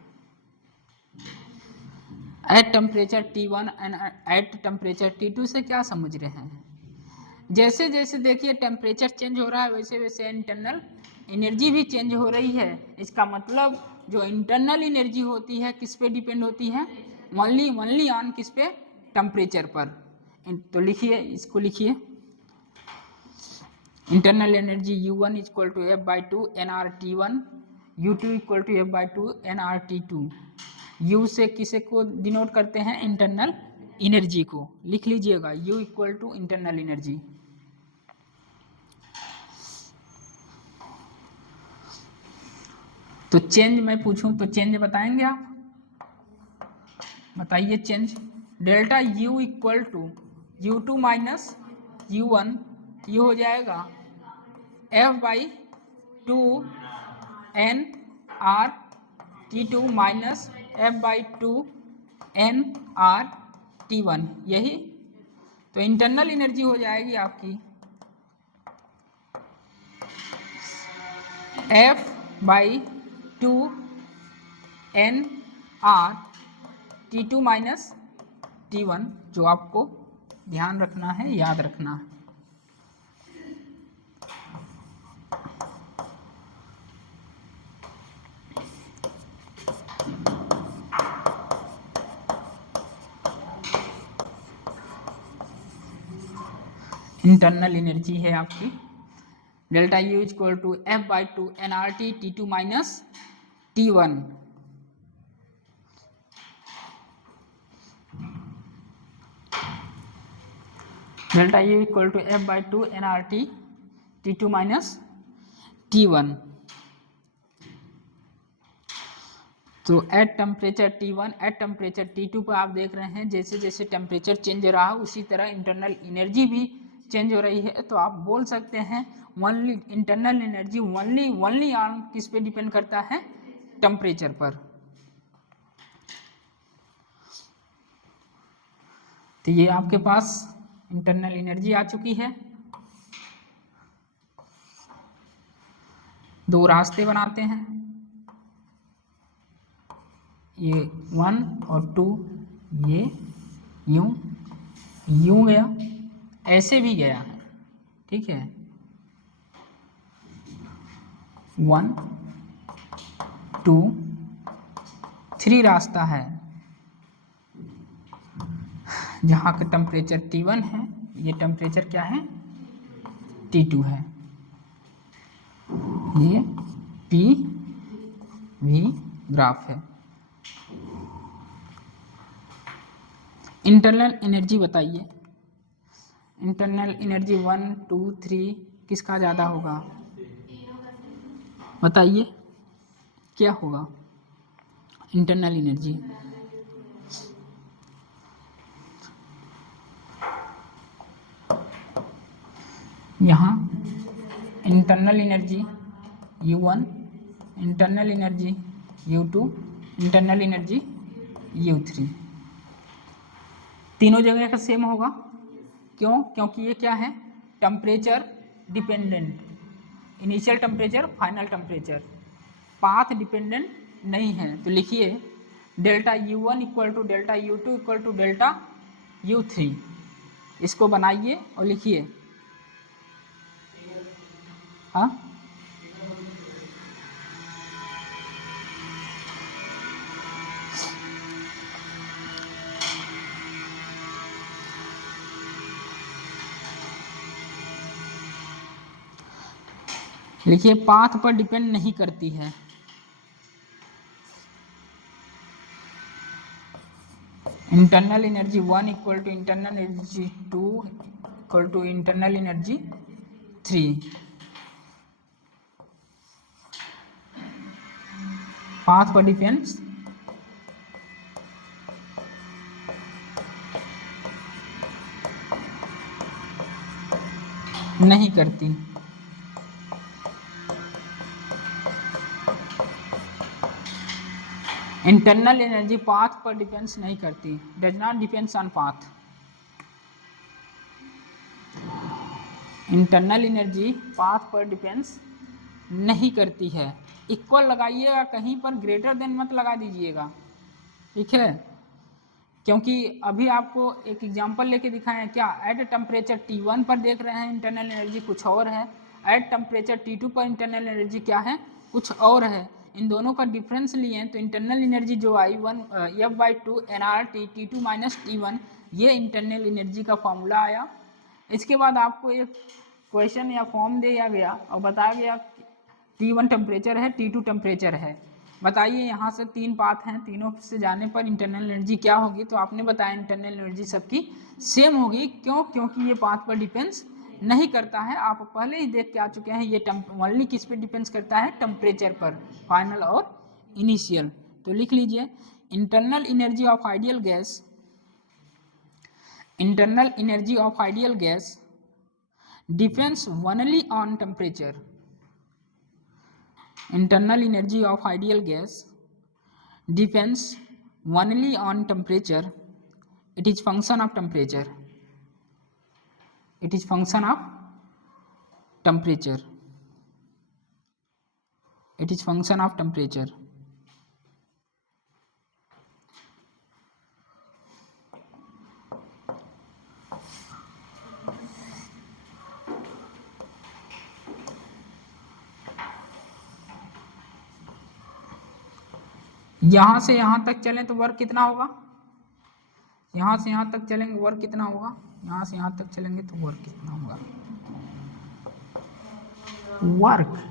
At temperature T1 and at temperature T2 से क्या समझ रहे हैं? जैसे जैसे देखिए टेम्परेचर चेंज हो रहा है वैसे वैसे इंटरनल एनर्जी भी चेंज हो रही है। इसका मतलब जो इंटरनल एनर्जी होती है किस पे डिपेंड होती है, ओनली ऑन किस पे, टेम्परेचर पर। तो लिखिए, इसको लिखिए, internal energy U1 = F/2 nRT1, U2 = F/2 nRT2। U से किसे को डिनोट करते हैं, इंटरनल एनर्जी को, लिख लीजिएगा U = इंटरनल एनर्जी। तो चेंज मैं पूछूं तो चेंज बताएंगे आप, बताइए change. Delta U = U2 - U1, ये हो जाएगा F/2 nRT2 minus F/2 nRT1, यही तो इंटरनल एनर्जी हो जाएगी आपकी F/2 nRT2 माइनस T1, जो आपको ध्यान रखना है, याद रखना है। इंटरनल एनर्जी है आपकी delta U = F/2 nRT T2 minus T1। Delta U = F/2 nRT T2 minus T1। तो at temperature T1 at temperature T2 पर आप देख रहे हैं जैसे जैसे टेम्परेचर चेंज हो रहा है उसी तरह इंटरनल एनर्जी भी चेंज हो रही है। तो आप बोल सकते हैं only internal energy only on किस पे डिपेंड करता है, टेम्परेचर पर। तो ये आपके पास इंटरनल एनर्जी आ चुकी है। दो रास्ते बनाते हैं, ये 1 और 2, ये यूं गया, ऐसे भी गया है, ठीक है। 1 2 3 रास्ता है जहाँ का टेम्परेचर T1 है, ये टेम्परेचर क्या है, T2 है। ये P V ग्राफ है। इंटरनल एनर्जी बताइए, इंटरनल एनर्जी 1 2 3 किसका ज़्यादा होगा, बताइए क्या होगा इंटरनल एनर्जी। यहाँ internal energy U1, internal energy U2, internal energy U3, तीनों जगह का सेम होगा। क्यों? क्योंकि ये क्या है, temperature dependent, initial temperature final temperature, path dependent नहीं है। तो लिखिए delta U1 equal to delta U2 equal to delta U3, इसको बनाइए और लिखिए। हाँ, लिखिए पाथ पर डिपेंड नहीं करती है। Internal energy 1 equal to internal energy 2 equal to internal energy 3, path पर डिपेंड्स नहीं करती। इंटरनल एनर्जी पाथ पर डिपेंड्स नहीं करती, does not depends on path. Internal energy path पर डिपेंड्स नहीं करती है। इक्वल लगाइएगा, कहीं पर ग्रेटर देन मत लगा दीजिएगा, ठीक है। क्योंकि अभी आपको एक एग्जांपल लेके दिखाए हैं, क्या एट टेम्परेचर T1 पर देख रहे हैं इंटरनल एनर्जी कुछ और है, एट टेम्परेचर T2 पर इंटरनल एनर्जी क्या है, कुछ और है। इन दोनों का डिफरेंस लिए तो इंटरनल एनर्जी जो आई 1 F/2 nRT T2 minus T1, ये इंटरनल एनर्जी का फॉर्मूला आया। इसके बाद आपको एक क्वेश्चन या फॉर्म दिया गया और बताया गया T1 टेम्परेचर है, T2 टेम्परेचर है, बताइए यहाँ से 3 पाथ हैं, तीनों से जाने पर इंटरनल एनर्जी क्या होगी। तो आपने बताया इंटरनल एनर्जी सबकी सेम होगी। क्यों? क्योंकि ये पाथ पर डिपेंड्स नहीं करता है। आप पहले ही देख के आ चुके हैं ये ओनली किस पे डिपेंड्स करता है, टेम्परेचर पर, फाइनल और इनिशियल। तो लिख लीजिए internal energy of ideal gas, internal energy of ideal gas depends only on temperature. Internal energy of ideal gas depends only on temperature. It is function of temperature. It is function of temperature. It is function of temperature. यहाँ से यहाँ तक चलें तो work कितना होगा, यहाँ से यहाँ तक चलेंगे वर्क कितना होगा, यहाँ से यहाँ तक चलेंगे तो वर्क कितना होगा, वर्क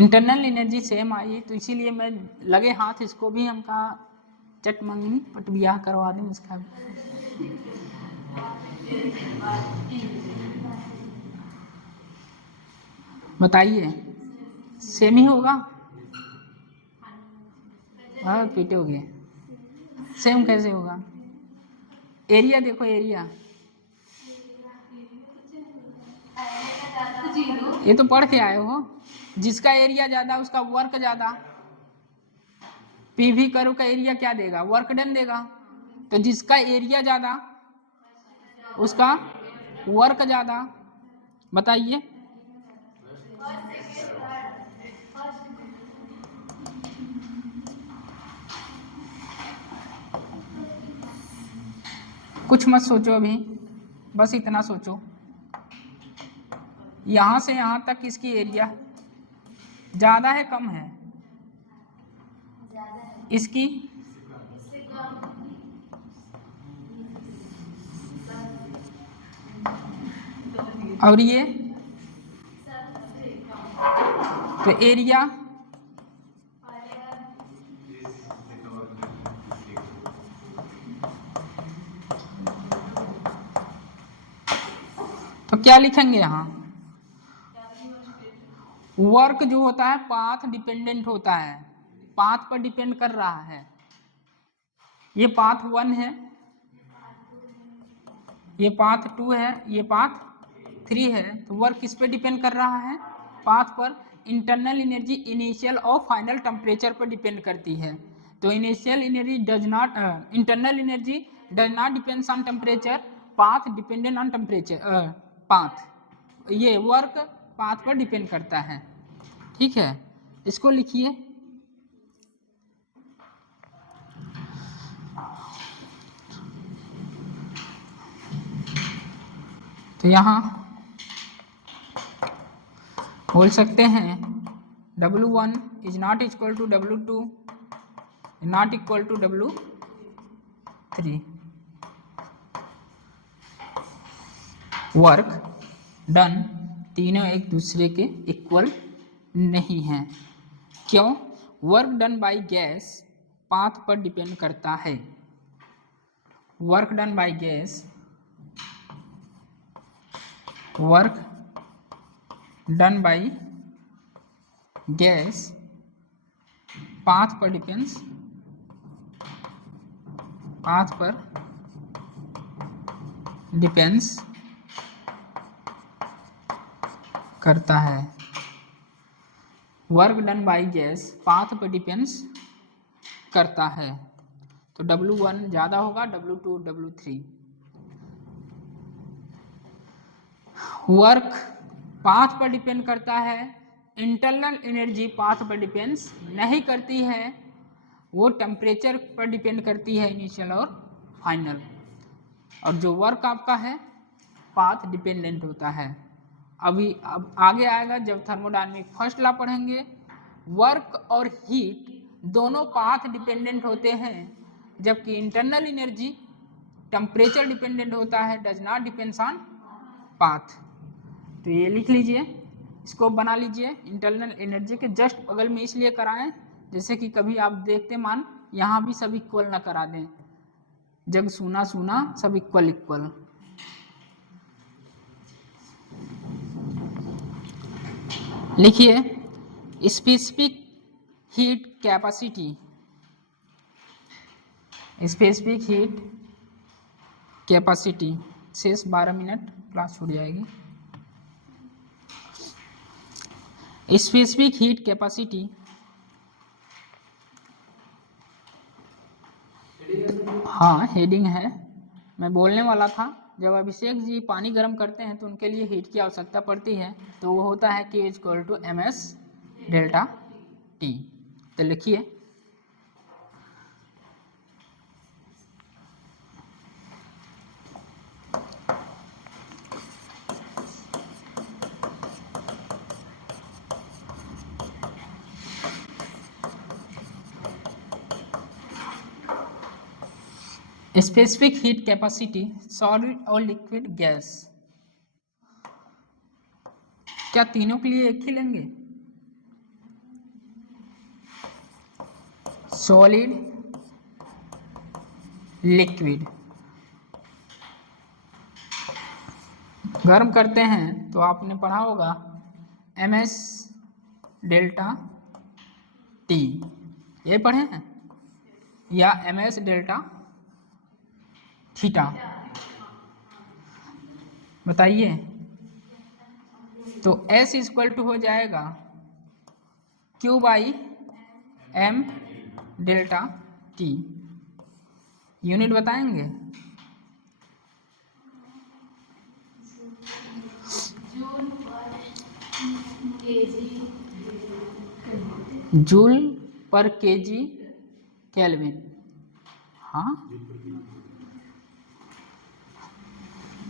इंटरनल एनर्जी सेम आई, तो इसीलिए मैं लगे हाथ इसको भी हम कहा चट मंगनी पट ब्याह करवा दें इसका भी। बताइए सेम ही होगा? हाँ पीटोगे, सेम कैसे होगा? एरिया देखो, एरिया ये तो पढ़ के आए हो, जिसका एरिया ज्यादा उसका वर्क ज्यादा। पीवी कर्व का एरिया क्या देगा? वर्क डन देगा। तो जिसका एरिया ज्यादा उसका वर्क ज्यादा। बताइए कुछ मत सोचो अभी, बस इतना सोचो यहां से यहां तक इसकी एरिया ज्यादा है कम है? इसकी और ये तो एरिया तो क्या लिखेंगे यहाँ? वर्क जो होता है पाथ डिपेंडेंट होता है, पाथ पर डिपेंड कर रहा है। ये पाथ 1 है, ये पाथ 2 है, ये पाथ 3 है। तो वर्क किस पे डिपेंड कर रहा है? पाथ पर। इंटरनल एनर्जी इनिशियल और फाइनल टेम्परेचर पर डिपेंड करती है। तो initial energy does not, internal energy does not depends on temperature, path dependent on temperature, path. ये वर्क पाथ पर डिपेंड करता है, ठीक है। इसको लिखिए, तो यहाँ बोल सकते हैं W1 is not equal to W2 not equal to W3। Work done तीनों एक दूसरे के इक्वल नहीं हैं। क्यों? Work done by gas path पर डिपेंड करता है। Work done by gas, work done by gas path पर डिपेंड्स, पाथ पर डिपेंड्स करता है। Work done by gas path पर डिपेंड्स करता है। तो W1 ज़्यादा होगा, W2 W3। वर्क पाथ पर डिपेंड करता है, इंटरनल एनर्जी पाथ पर डिपेंड्स नहीं करती है, वो टेम्परेचर पर डिपेंड करती है, इनिशियल और फाइनल। और जो वर्क आपका है पाथ डिपेंडेंट होता है। अभी अब आगे आएगा जब थर्मोडायनेमिक फर्स्ट लॉ पढ़ेंगे, वर्क और हीट दोनों पाथ डिपेंडेंट होते हैं, जबकि इंटरनल एनर्जी टेम्परेचर डिपेंडेंट होता है, does not depends on path. तो ये लिख लीजिए, इसको बना लीजिए। इंटरनल एनर्जी के जस्ट बगल में इसलिए कराएं जैसे कि कभी आप देखते मान यहाँ भी सब इक्वल ना करा दें, जग सुना सुना सब इक्वल इक्वल। लिखिए specific heat capacity, specific heat capacity. शेष 12 मिनट क्लास छूट जाएगी। स्पेसिफिक हीट कैपेसिटी, हाँ हेडिंग है, मैं बोलने वाला था। जब अभिषेक जी पानी गर्म करते हैं तो उनके लिए हीट की आवश्यकता पड़ती है, तो वो होता है Q equal to MS delta T। तो लिखिए स्पेसिफिक हीट कैपेसिटी सॉलिड और लिक्विड गैस। क्या तीनों के लिए एक ही लेंगे? Solid, liquid. गर्म करते हैं तो आपने पढ़ा होगा ms डेल्टा T, ये पढ़े हैं, या ms डेल्टा थीटा, बताइए। तो S इक्वल टू हो जाएगा Q by M delta T। Unit बताएंगे? Joule per kg kelvin. हाँ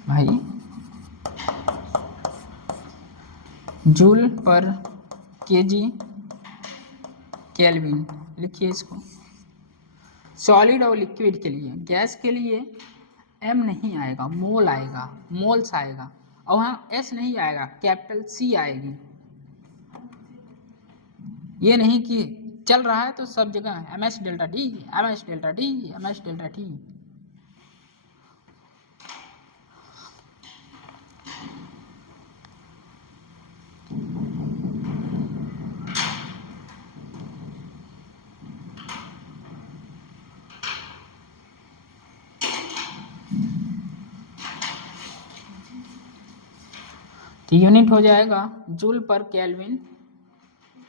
भाई, जूल पर केजी केल्विन लिखिए इसको। सॉलिड और लिक्विड के लिए, गैस के लिए m नहीं आएगा, मोल आएगा, मोल्स आएगा, और वहाँ s नहीं आएगा, कैपिटल C आएगी। ये नहीं कि चल रहा है तो सब जगह ms delta D, ms delta D, ms delta T। तो यूनिट हो जाएगा जूल पर केल्विन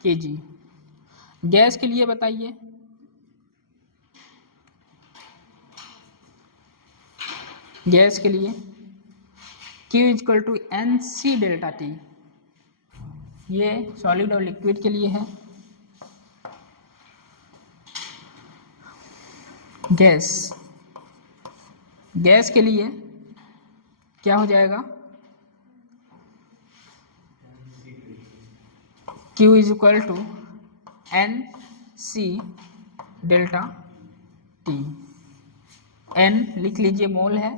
केजी। गैस के लिए बताइए? गैस के लिए Q equal to NC delta T। ये सॉलिड और लिक्विड के लिए है। गैस, गैस के लिए क्या हो जाएगा? Q is equal to NC delta T। N लिख लीजिए मोल है,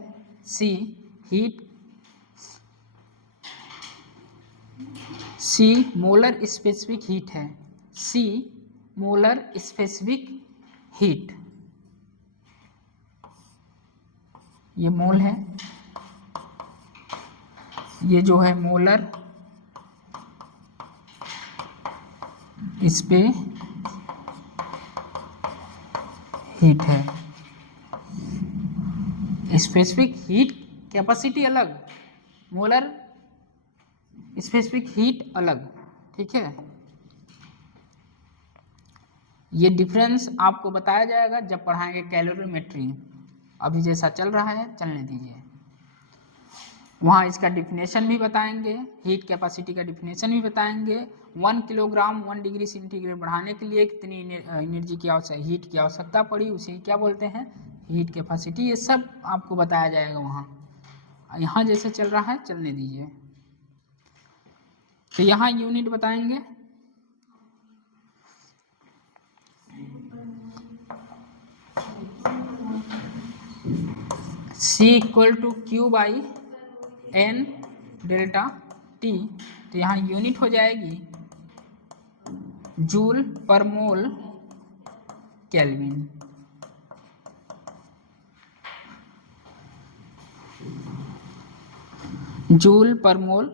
C heat, C molar specific heat है, C मोलर स्पेसिफिक हीट, ये मोल है, ये जो है मोलर इस पे हीट है। स्पेसिफिक हीट कैपेसिटी अलग, मोलर स्पेसिफिक हीट अलग, ठीक है। ये डिफरेंस आपको बताया जाएगा जब पढ़ाएंगे कैलोरीमेट्री। अभी जैसा चल रहा है चलने दीजिए, वहाँ इसका डिफिनेशन भी बताएंगे, हीट कैपेसिटी का डिफिनेशन भी बताएंगे। 1 किलोग्राम 1 डिग्री सेंटीग्रेड बढ़ाने के लिए कितनी एनर्जी की आवश्यकता, हीट की आवश्यकता पड़ी, उसे क्या बोलते हैं, हीट कैपेसिटी। ये सब आपको बताया जाएगा वहाँ। यहाँ जैसे चल रहा है चलने दीजिए। तो यहाँ यूनिट बताएंगे, C equal to Q by N delta T। तो यहाँ यूनिट हो जाएगी जूल पर मोल केल्विन। जूल पर मोल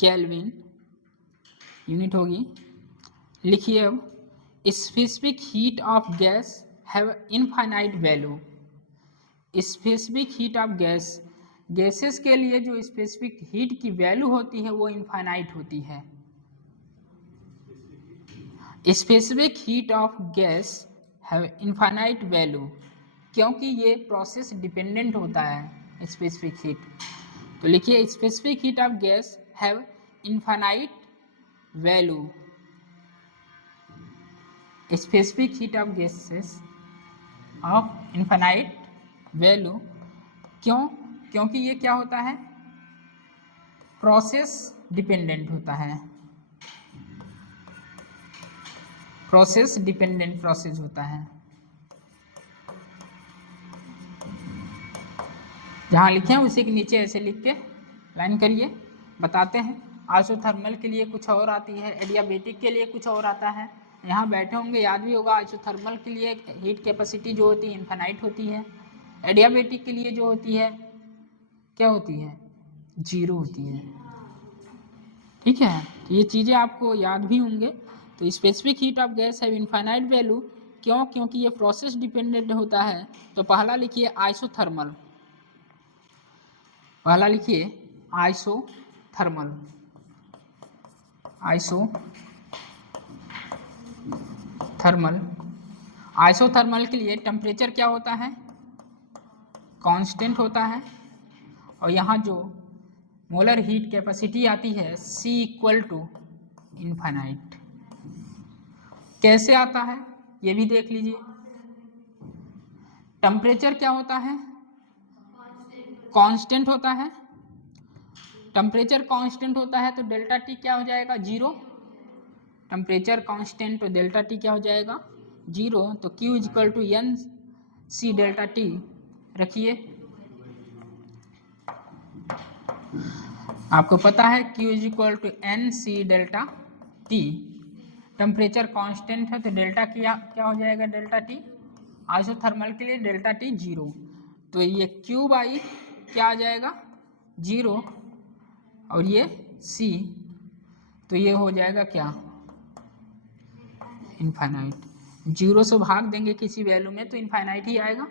केल्विन यूनिट होगी। लिखिए अब, specific heat of guys have infinite value. Specific heat of gas, gases के लिए जो स्पेसिफिक हीट की वैल्यू होती है वो इनफाइनाइट होती है। Specific heat of guys have infinite value, क्योंकि ये प्रोसेस डिपेंडेंट होता है स्पेसिफिक हीट। तो लिखिए, specific heat of guys have infinite value. Specific heat of gases of infinite value, क्यों? क्योंकि ये क्या होता है, प्रोसेस डिपेंडेंट होता है, प्रोसेस डिपेंडेंट प्रोसेस होता है। जहाँ लिखे हैं उसी के नीचे ऐसे लिख के लाइन करिए, बताते हैं। आइसोथर्मल के लिए कुछ और आती है, एडियाबेटिक के लिए कुछ और आता है, यहाँ बैठे होंगे, याद भी होगा, आइसोथर्मल के लिए हीट कैपेसिटी जो होती है इनफाइनाइट होती है, एडियाबेटिक के लिए जो होती है क्या होती है, 0 होती है। ठीक है, तो ये चीज़ें आपको याद भी होंगे। तो स्पेसिफिक हीट ऑफ गैस है इनफाइनाइट वैल्यू, क्यों, क्योंकि ये प्रोसेस डिपेंडेंट होता है। तो पहला लिखिए आइसोथर्मल, पहला लिखिए आइसोथर्मल, आइसोथर्मल के लिए टेम्परेचर क्या होता है, कांस्टेंट होता है, और यहाँ जो मोलर हीट कैपेसिटी आती है C इक्वल टू इनफाइनाइट। कैसे आता है ये भी देख लीजिए। टेम्परेचर क्या होता है, कांस्टेंट होता है, टेम्परेचर कांस्टेंट होता है तो डेल्टा टी क्या हो जाएगा, 0। टेम्परेचर कांस्टेंट तो डेल्टा टी क्या हो जाएगा, 0। तो Q equal to N C delta T रखिए। आपको पता है Q equal to N C delta T, temperature constant है तो डेल्टा क्या हो जाएगा, डेल्टा टी। आइसोथर्मल के लिए डेल्टा टी 0, तो ये Q बाई क्या आ जाएगा, 0, और ये C, तो ये हो जाएगा क्या, इनफाइनाइट। 0 से भाग देंगे किसी वैल्यू में तो इनफाइनाइट ही आएगा।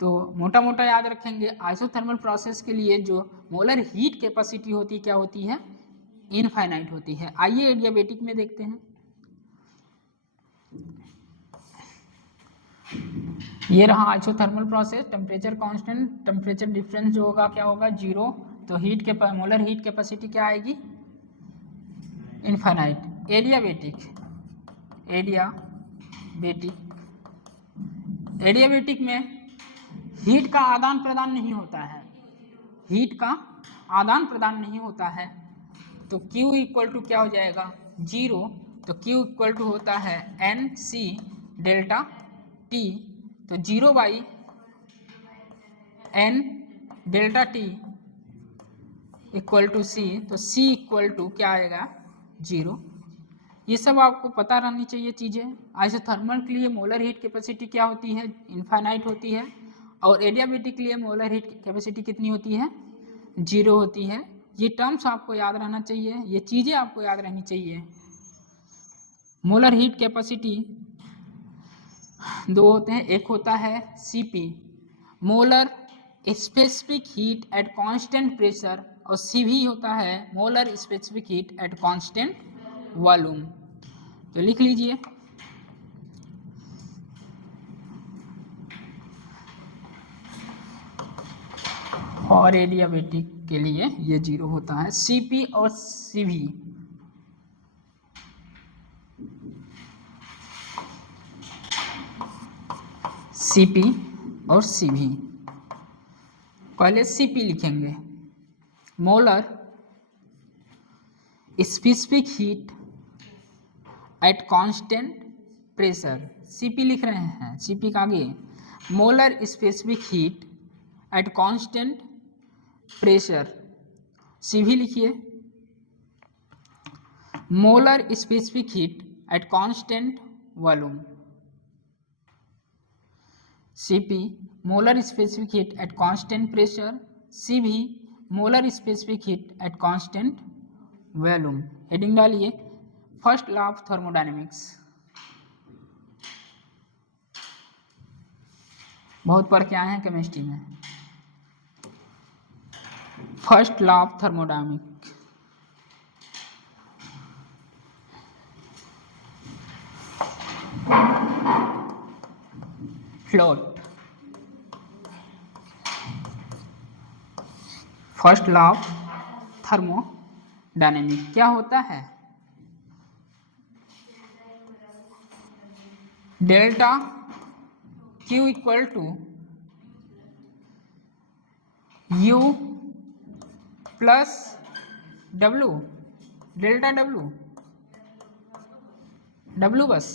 तो मोटा मोटा याद रखेंगे, आइसोथर्मल प्रोसेस के लिए जो मोलर हीट कैपेसिटी होती है क्या होती है, इनफाइनाइट होती है। आइए एडियाबेटिक में देखते हैं। ये रहा isothermal process, temperature constant, temperature difference जो होगा क्या होगा, 0। तो हीट के मोलर हीट कैपेसिटी क्या आएगी, इनफाइनाइट। एडियाबेटिक में हीट का आदान प्रदान नहीं होता है, हीट का आदान प्रदान नहीं होता है, तो Q इक्वल टू क्या हो जाएगा, 0। तो Q इक्वल टू होता है एन सी डेल्टा टी, तो 0 by N delta T equal to C, तो C इक्वल टू क्या आएगा, 0। ये सब आपको पता रहनी चाहिए चीज़ें। आइसोथर्मल के लिए मोलर हीट कैपेसिटी क्या होती है, इनफाइनाइट होती है, और एडियाबेटिक के लिए मोलर हीट कैपेसिटी कितनी होती है, 0 होती है। ये टर्म्स आपको याद रहना चाहिए, ये चीज़ें आपको याद रहनी चाहिए। मोलर हीट कैपेसिटी दो होते हैं, एक होता है Cp, molar specific heat at constant pressure, और Cv होता है molar specific heat at constant volume. तो लिख लीजिए, और एडियाबेटिक के लिए ये 0 होता है। Cp और Cv, Cp और Cv, पहले Cp लिखेंगे, molar specific heat at constant pressure. Cp लिख रहे हैं, Cp का आगे molar specific heat at constant pressure. Cv लिखिए, molar specific heat at constant volume. Cp molar specific heat at constant pressure, Cv molar specific heat at constant volume. Heading डालिए, first law of thermodynamics. बहुत पढ़ के आए हैं chemistry में, first law of thermodynamics. Float, first law of thermodynamics क्या होता है, delta Q equal to U plus W, delta W बस।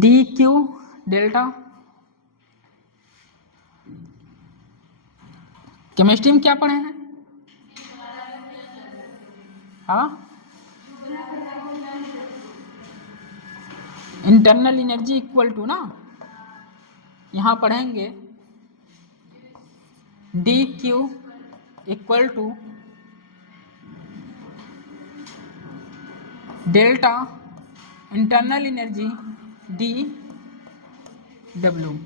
D Q delta. केमिस्ट्री में क्या पढ़े हैं? हाँ, इंटरनल एनर्जी इक्वल टू ना, यहाँ पढ़ेंगे D Q equal to delta internal energy D W.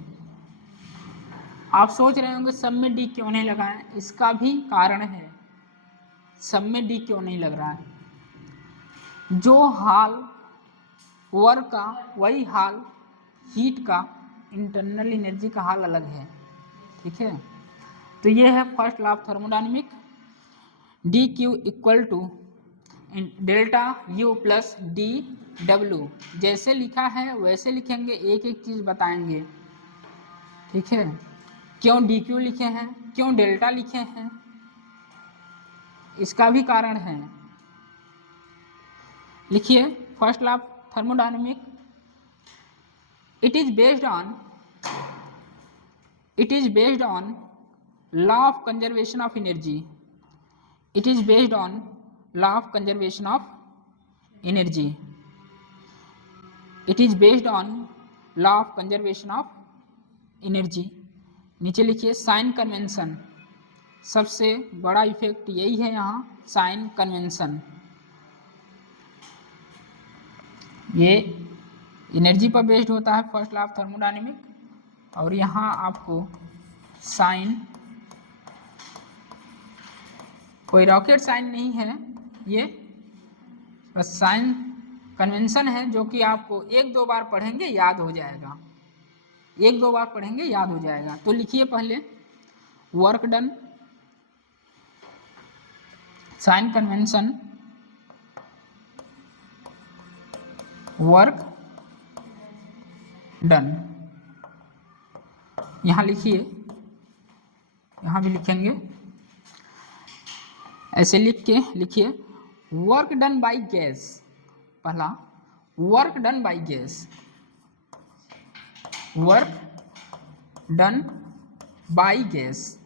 आप सोच रहे होंगे सब में डी क्यों नहीं लगा है, इसका भी कारण है। सब में डी क्यों नहीं लग रहा है? जो हाल वर्क का वही हाल हीट का, इंटरनल एनर्जी का हाल अलग है। ठीक है, तो ये है first law of thermodynamic, D Q equal to delta U plus D W. जैसे लिखा है वैसे लिखेंगे, एक एक चीज़ बताएंगे। ठीक है, क्यों डी क्यू लिखे हैं, क्यों डेल्टा लिखे हैं, इसका भी कारण है। लिखिए first law of thermodynamic, it is based on law of conservation of energy. It is based on law of conservation of energy. It is based on law of conservation of energy. नीचे लिखिए sign convention, सबसे बड़ा effect यही है यहाँ, sign convention. ये energy पर based होता है फर्स्ट लॉ ऑफ थर्मोडायनेमिक, और यहाँ आपको साइन, कोई रॉकेट साइन नहीं है, ये बस साइन कन्वेंशन है, जो कि आपको एक दो बार पढ़ेंगे याद हो जाएगा, एक दो बार पढ़ेंगे याद हो जाएगा। तो लिखिए पहले work done, sign convention, work done. यहाँ लिखिए, यहाँ भी लिखेंगे, ऐसे लिख के लिखिए वर्क डन बाय गैस। पहला work done by gas, work done by gas,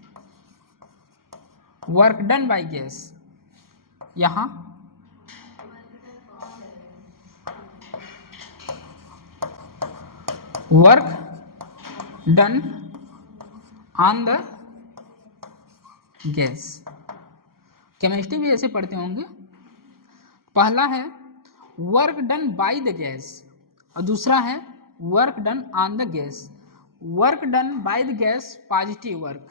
work done by gas. यहाँ work done on the gas. Chemistry भी ऐसे पढ़ते होंगे। पहला है work done by the gas और दूसरा है work done on the gas. Work done by the gas positive work,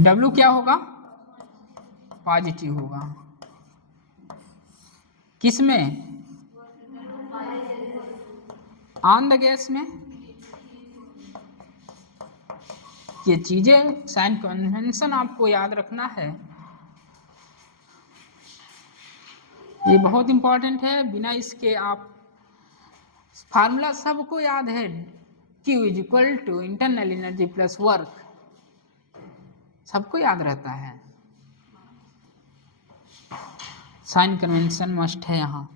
W क्या होगा? पॉजिटिव होगा। किस में? ऑन द गैस में। ये चीजें साइन कन्वेंशन आपको याद रखना है, ये बहुत इंपॉर्टेंट है। बिना इसके आप फार्मूला सबको याद है, Q is equal to internal energy plus work, सबको याद रहता है। साइन कन्वेंशन मस्ट है। यहाँ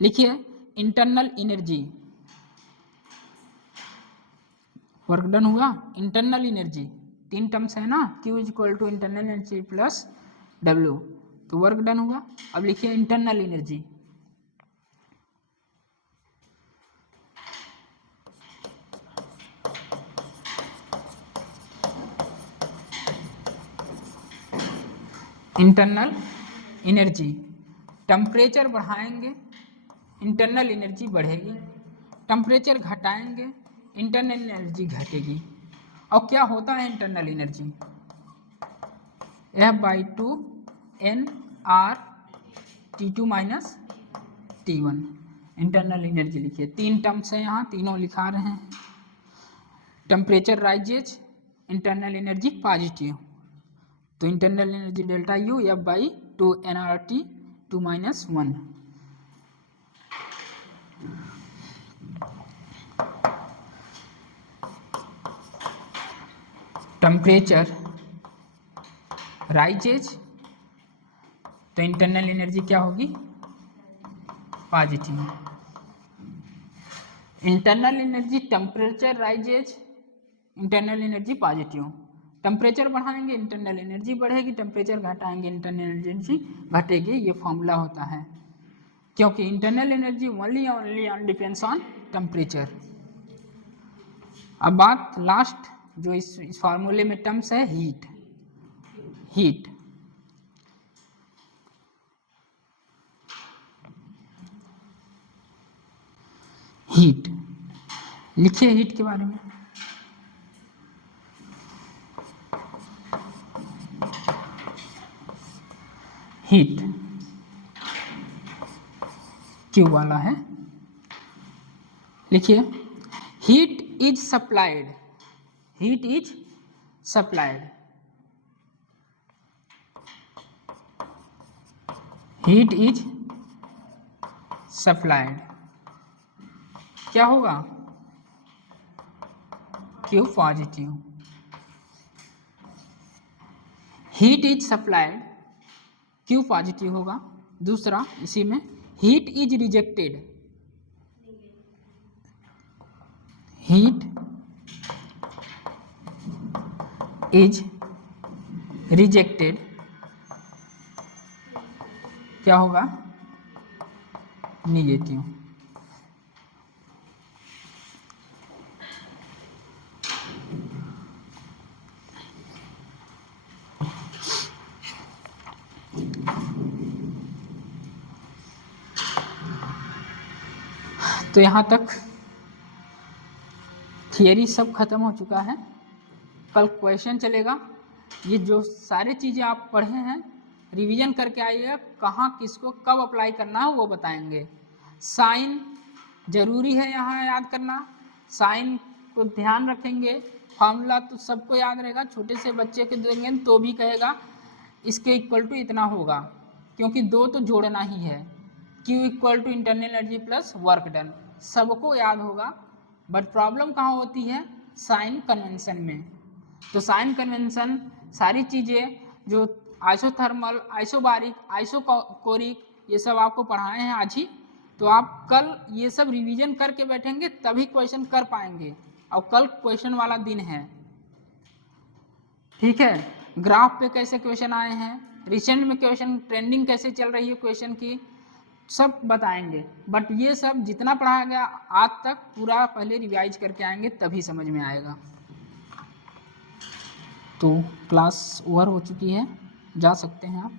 लिखिए इंटरनल एनर्जी, वर्क डन हुआ, इंटरनल एनर्जी, तीन टर्म्स है ना, Q is equal to internal energy plus W, तो वर्क डन हुआ। अब लिखिए internal energy, internal energy, temperature बढ़ाएंगे इंटरनल एनर्जी बढ़ेगी, टेम्परेचर घटाएंगे इंटरनल एनर्जी घटेगी। और क्या होता है internal energy? F/2 NR T2 minus T1 internal energy लिखिए। तीन टर्म्स है यहाँ, तीनों लिखा रहे हैं। Temperature rises, internal energy positive, तो internal energy delta U F/2 nRT 2 minus 1। Temperature rises, तो इंटरनल एनर्जी क्या होगी? Positive. Internal energy temperature rises, internal energy positive. Temperature बढ़ाएंगे इंटरनल एनर्जी बढ़ेगी, टेम्परेचर घटाएंगे इंटरनल एनर्जी घटेगी। ये फॉर्मूला होता है, क्योंकि internal energy only on depends on temperature. अब बात लास्ट जो इस फार्मूले में टर्म्स है, हीट। हीट हीट लिखिए हीट के बारे में। हीट क्यू वाला है, लिखिए heat is supplied, heat is supplied, heat is supplied. क्या होगा? Q positive. Heat is supplied, Q positive होगा। दूसरा इसी में heat is rejected, heat is rejected, क्या होगा? निगेटिव। तो यहाँ तक थियरी सब खत्म हो चुका है। कल क्वेश्चन चलेगा। ये जो सारी चीज़ें आप पढ़े हैं रिवीजन करके आइएगा, कहाँ किसको कब अप्लाई करना है वो बताएंगे। साइन जरूरी है यहाँ याद करना, साइन को ध्यान रखेंगे। फॉर्मूला तो सबको याद रहेगा, छोटे से बच्चे के देंगे तो भी कहेगा इसके इक्वल टू इतना होगा, क्योंकि दो तो जोड़ना ही है। Q equal to internal energy plus work done, सबको याद होगा। बट प्रॉब्लम कहाँ होती है? साइन कन्वेंशन में। तो साइन कन्वेंशन सारी चीज़ें जो आइसोथर्मल, आइसोबारिक, आइसोकोरिक, ये सब आपको पढ़ाए हैं आज ही। तो आप कल ये सब रिवीजन करके बैठेंगे तभी क्वेश्चन कर पाएंगे, और कल क्वेश्चन वाला दिन है। ठीक है, ग्राफ पे कैसे क्वेश्चन आए हैं, रिसेंट में क्वेश्चन ट्रेंडिंग कैसे चल रही है क्वेश्चन की, सब बताएंगे। बट ये सब जितना पढ़ाया गया आज तक पूरा पहले रिवाइज करके आएंगे तभी समझ में आएगा। तो क्लास ओवर हो चुकी है, जा सकते हैं आप।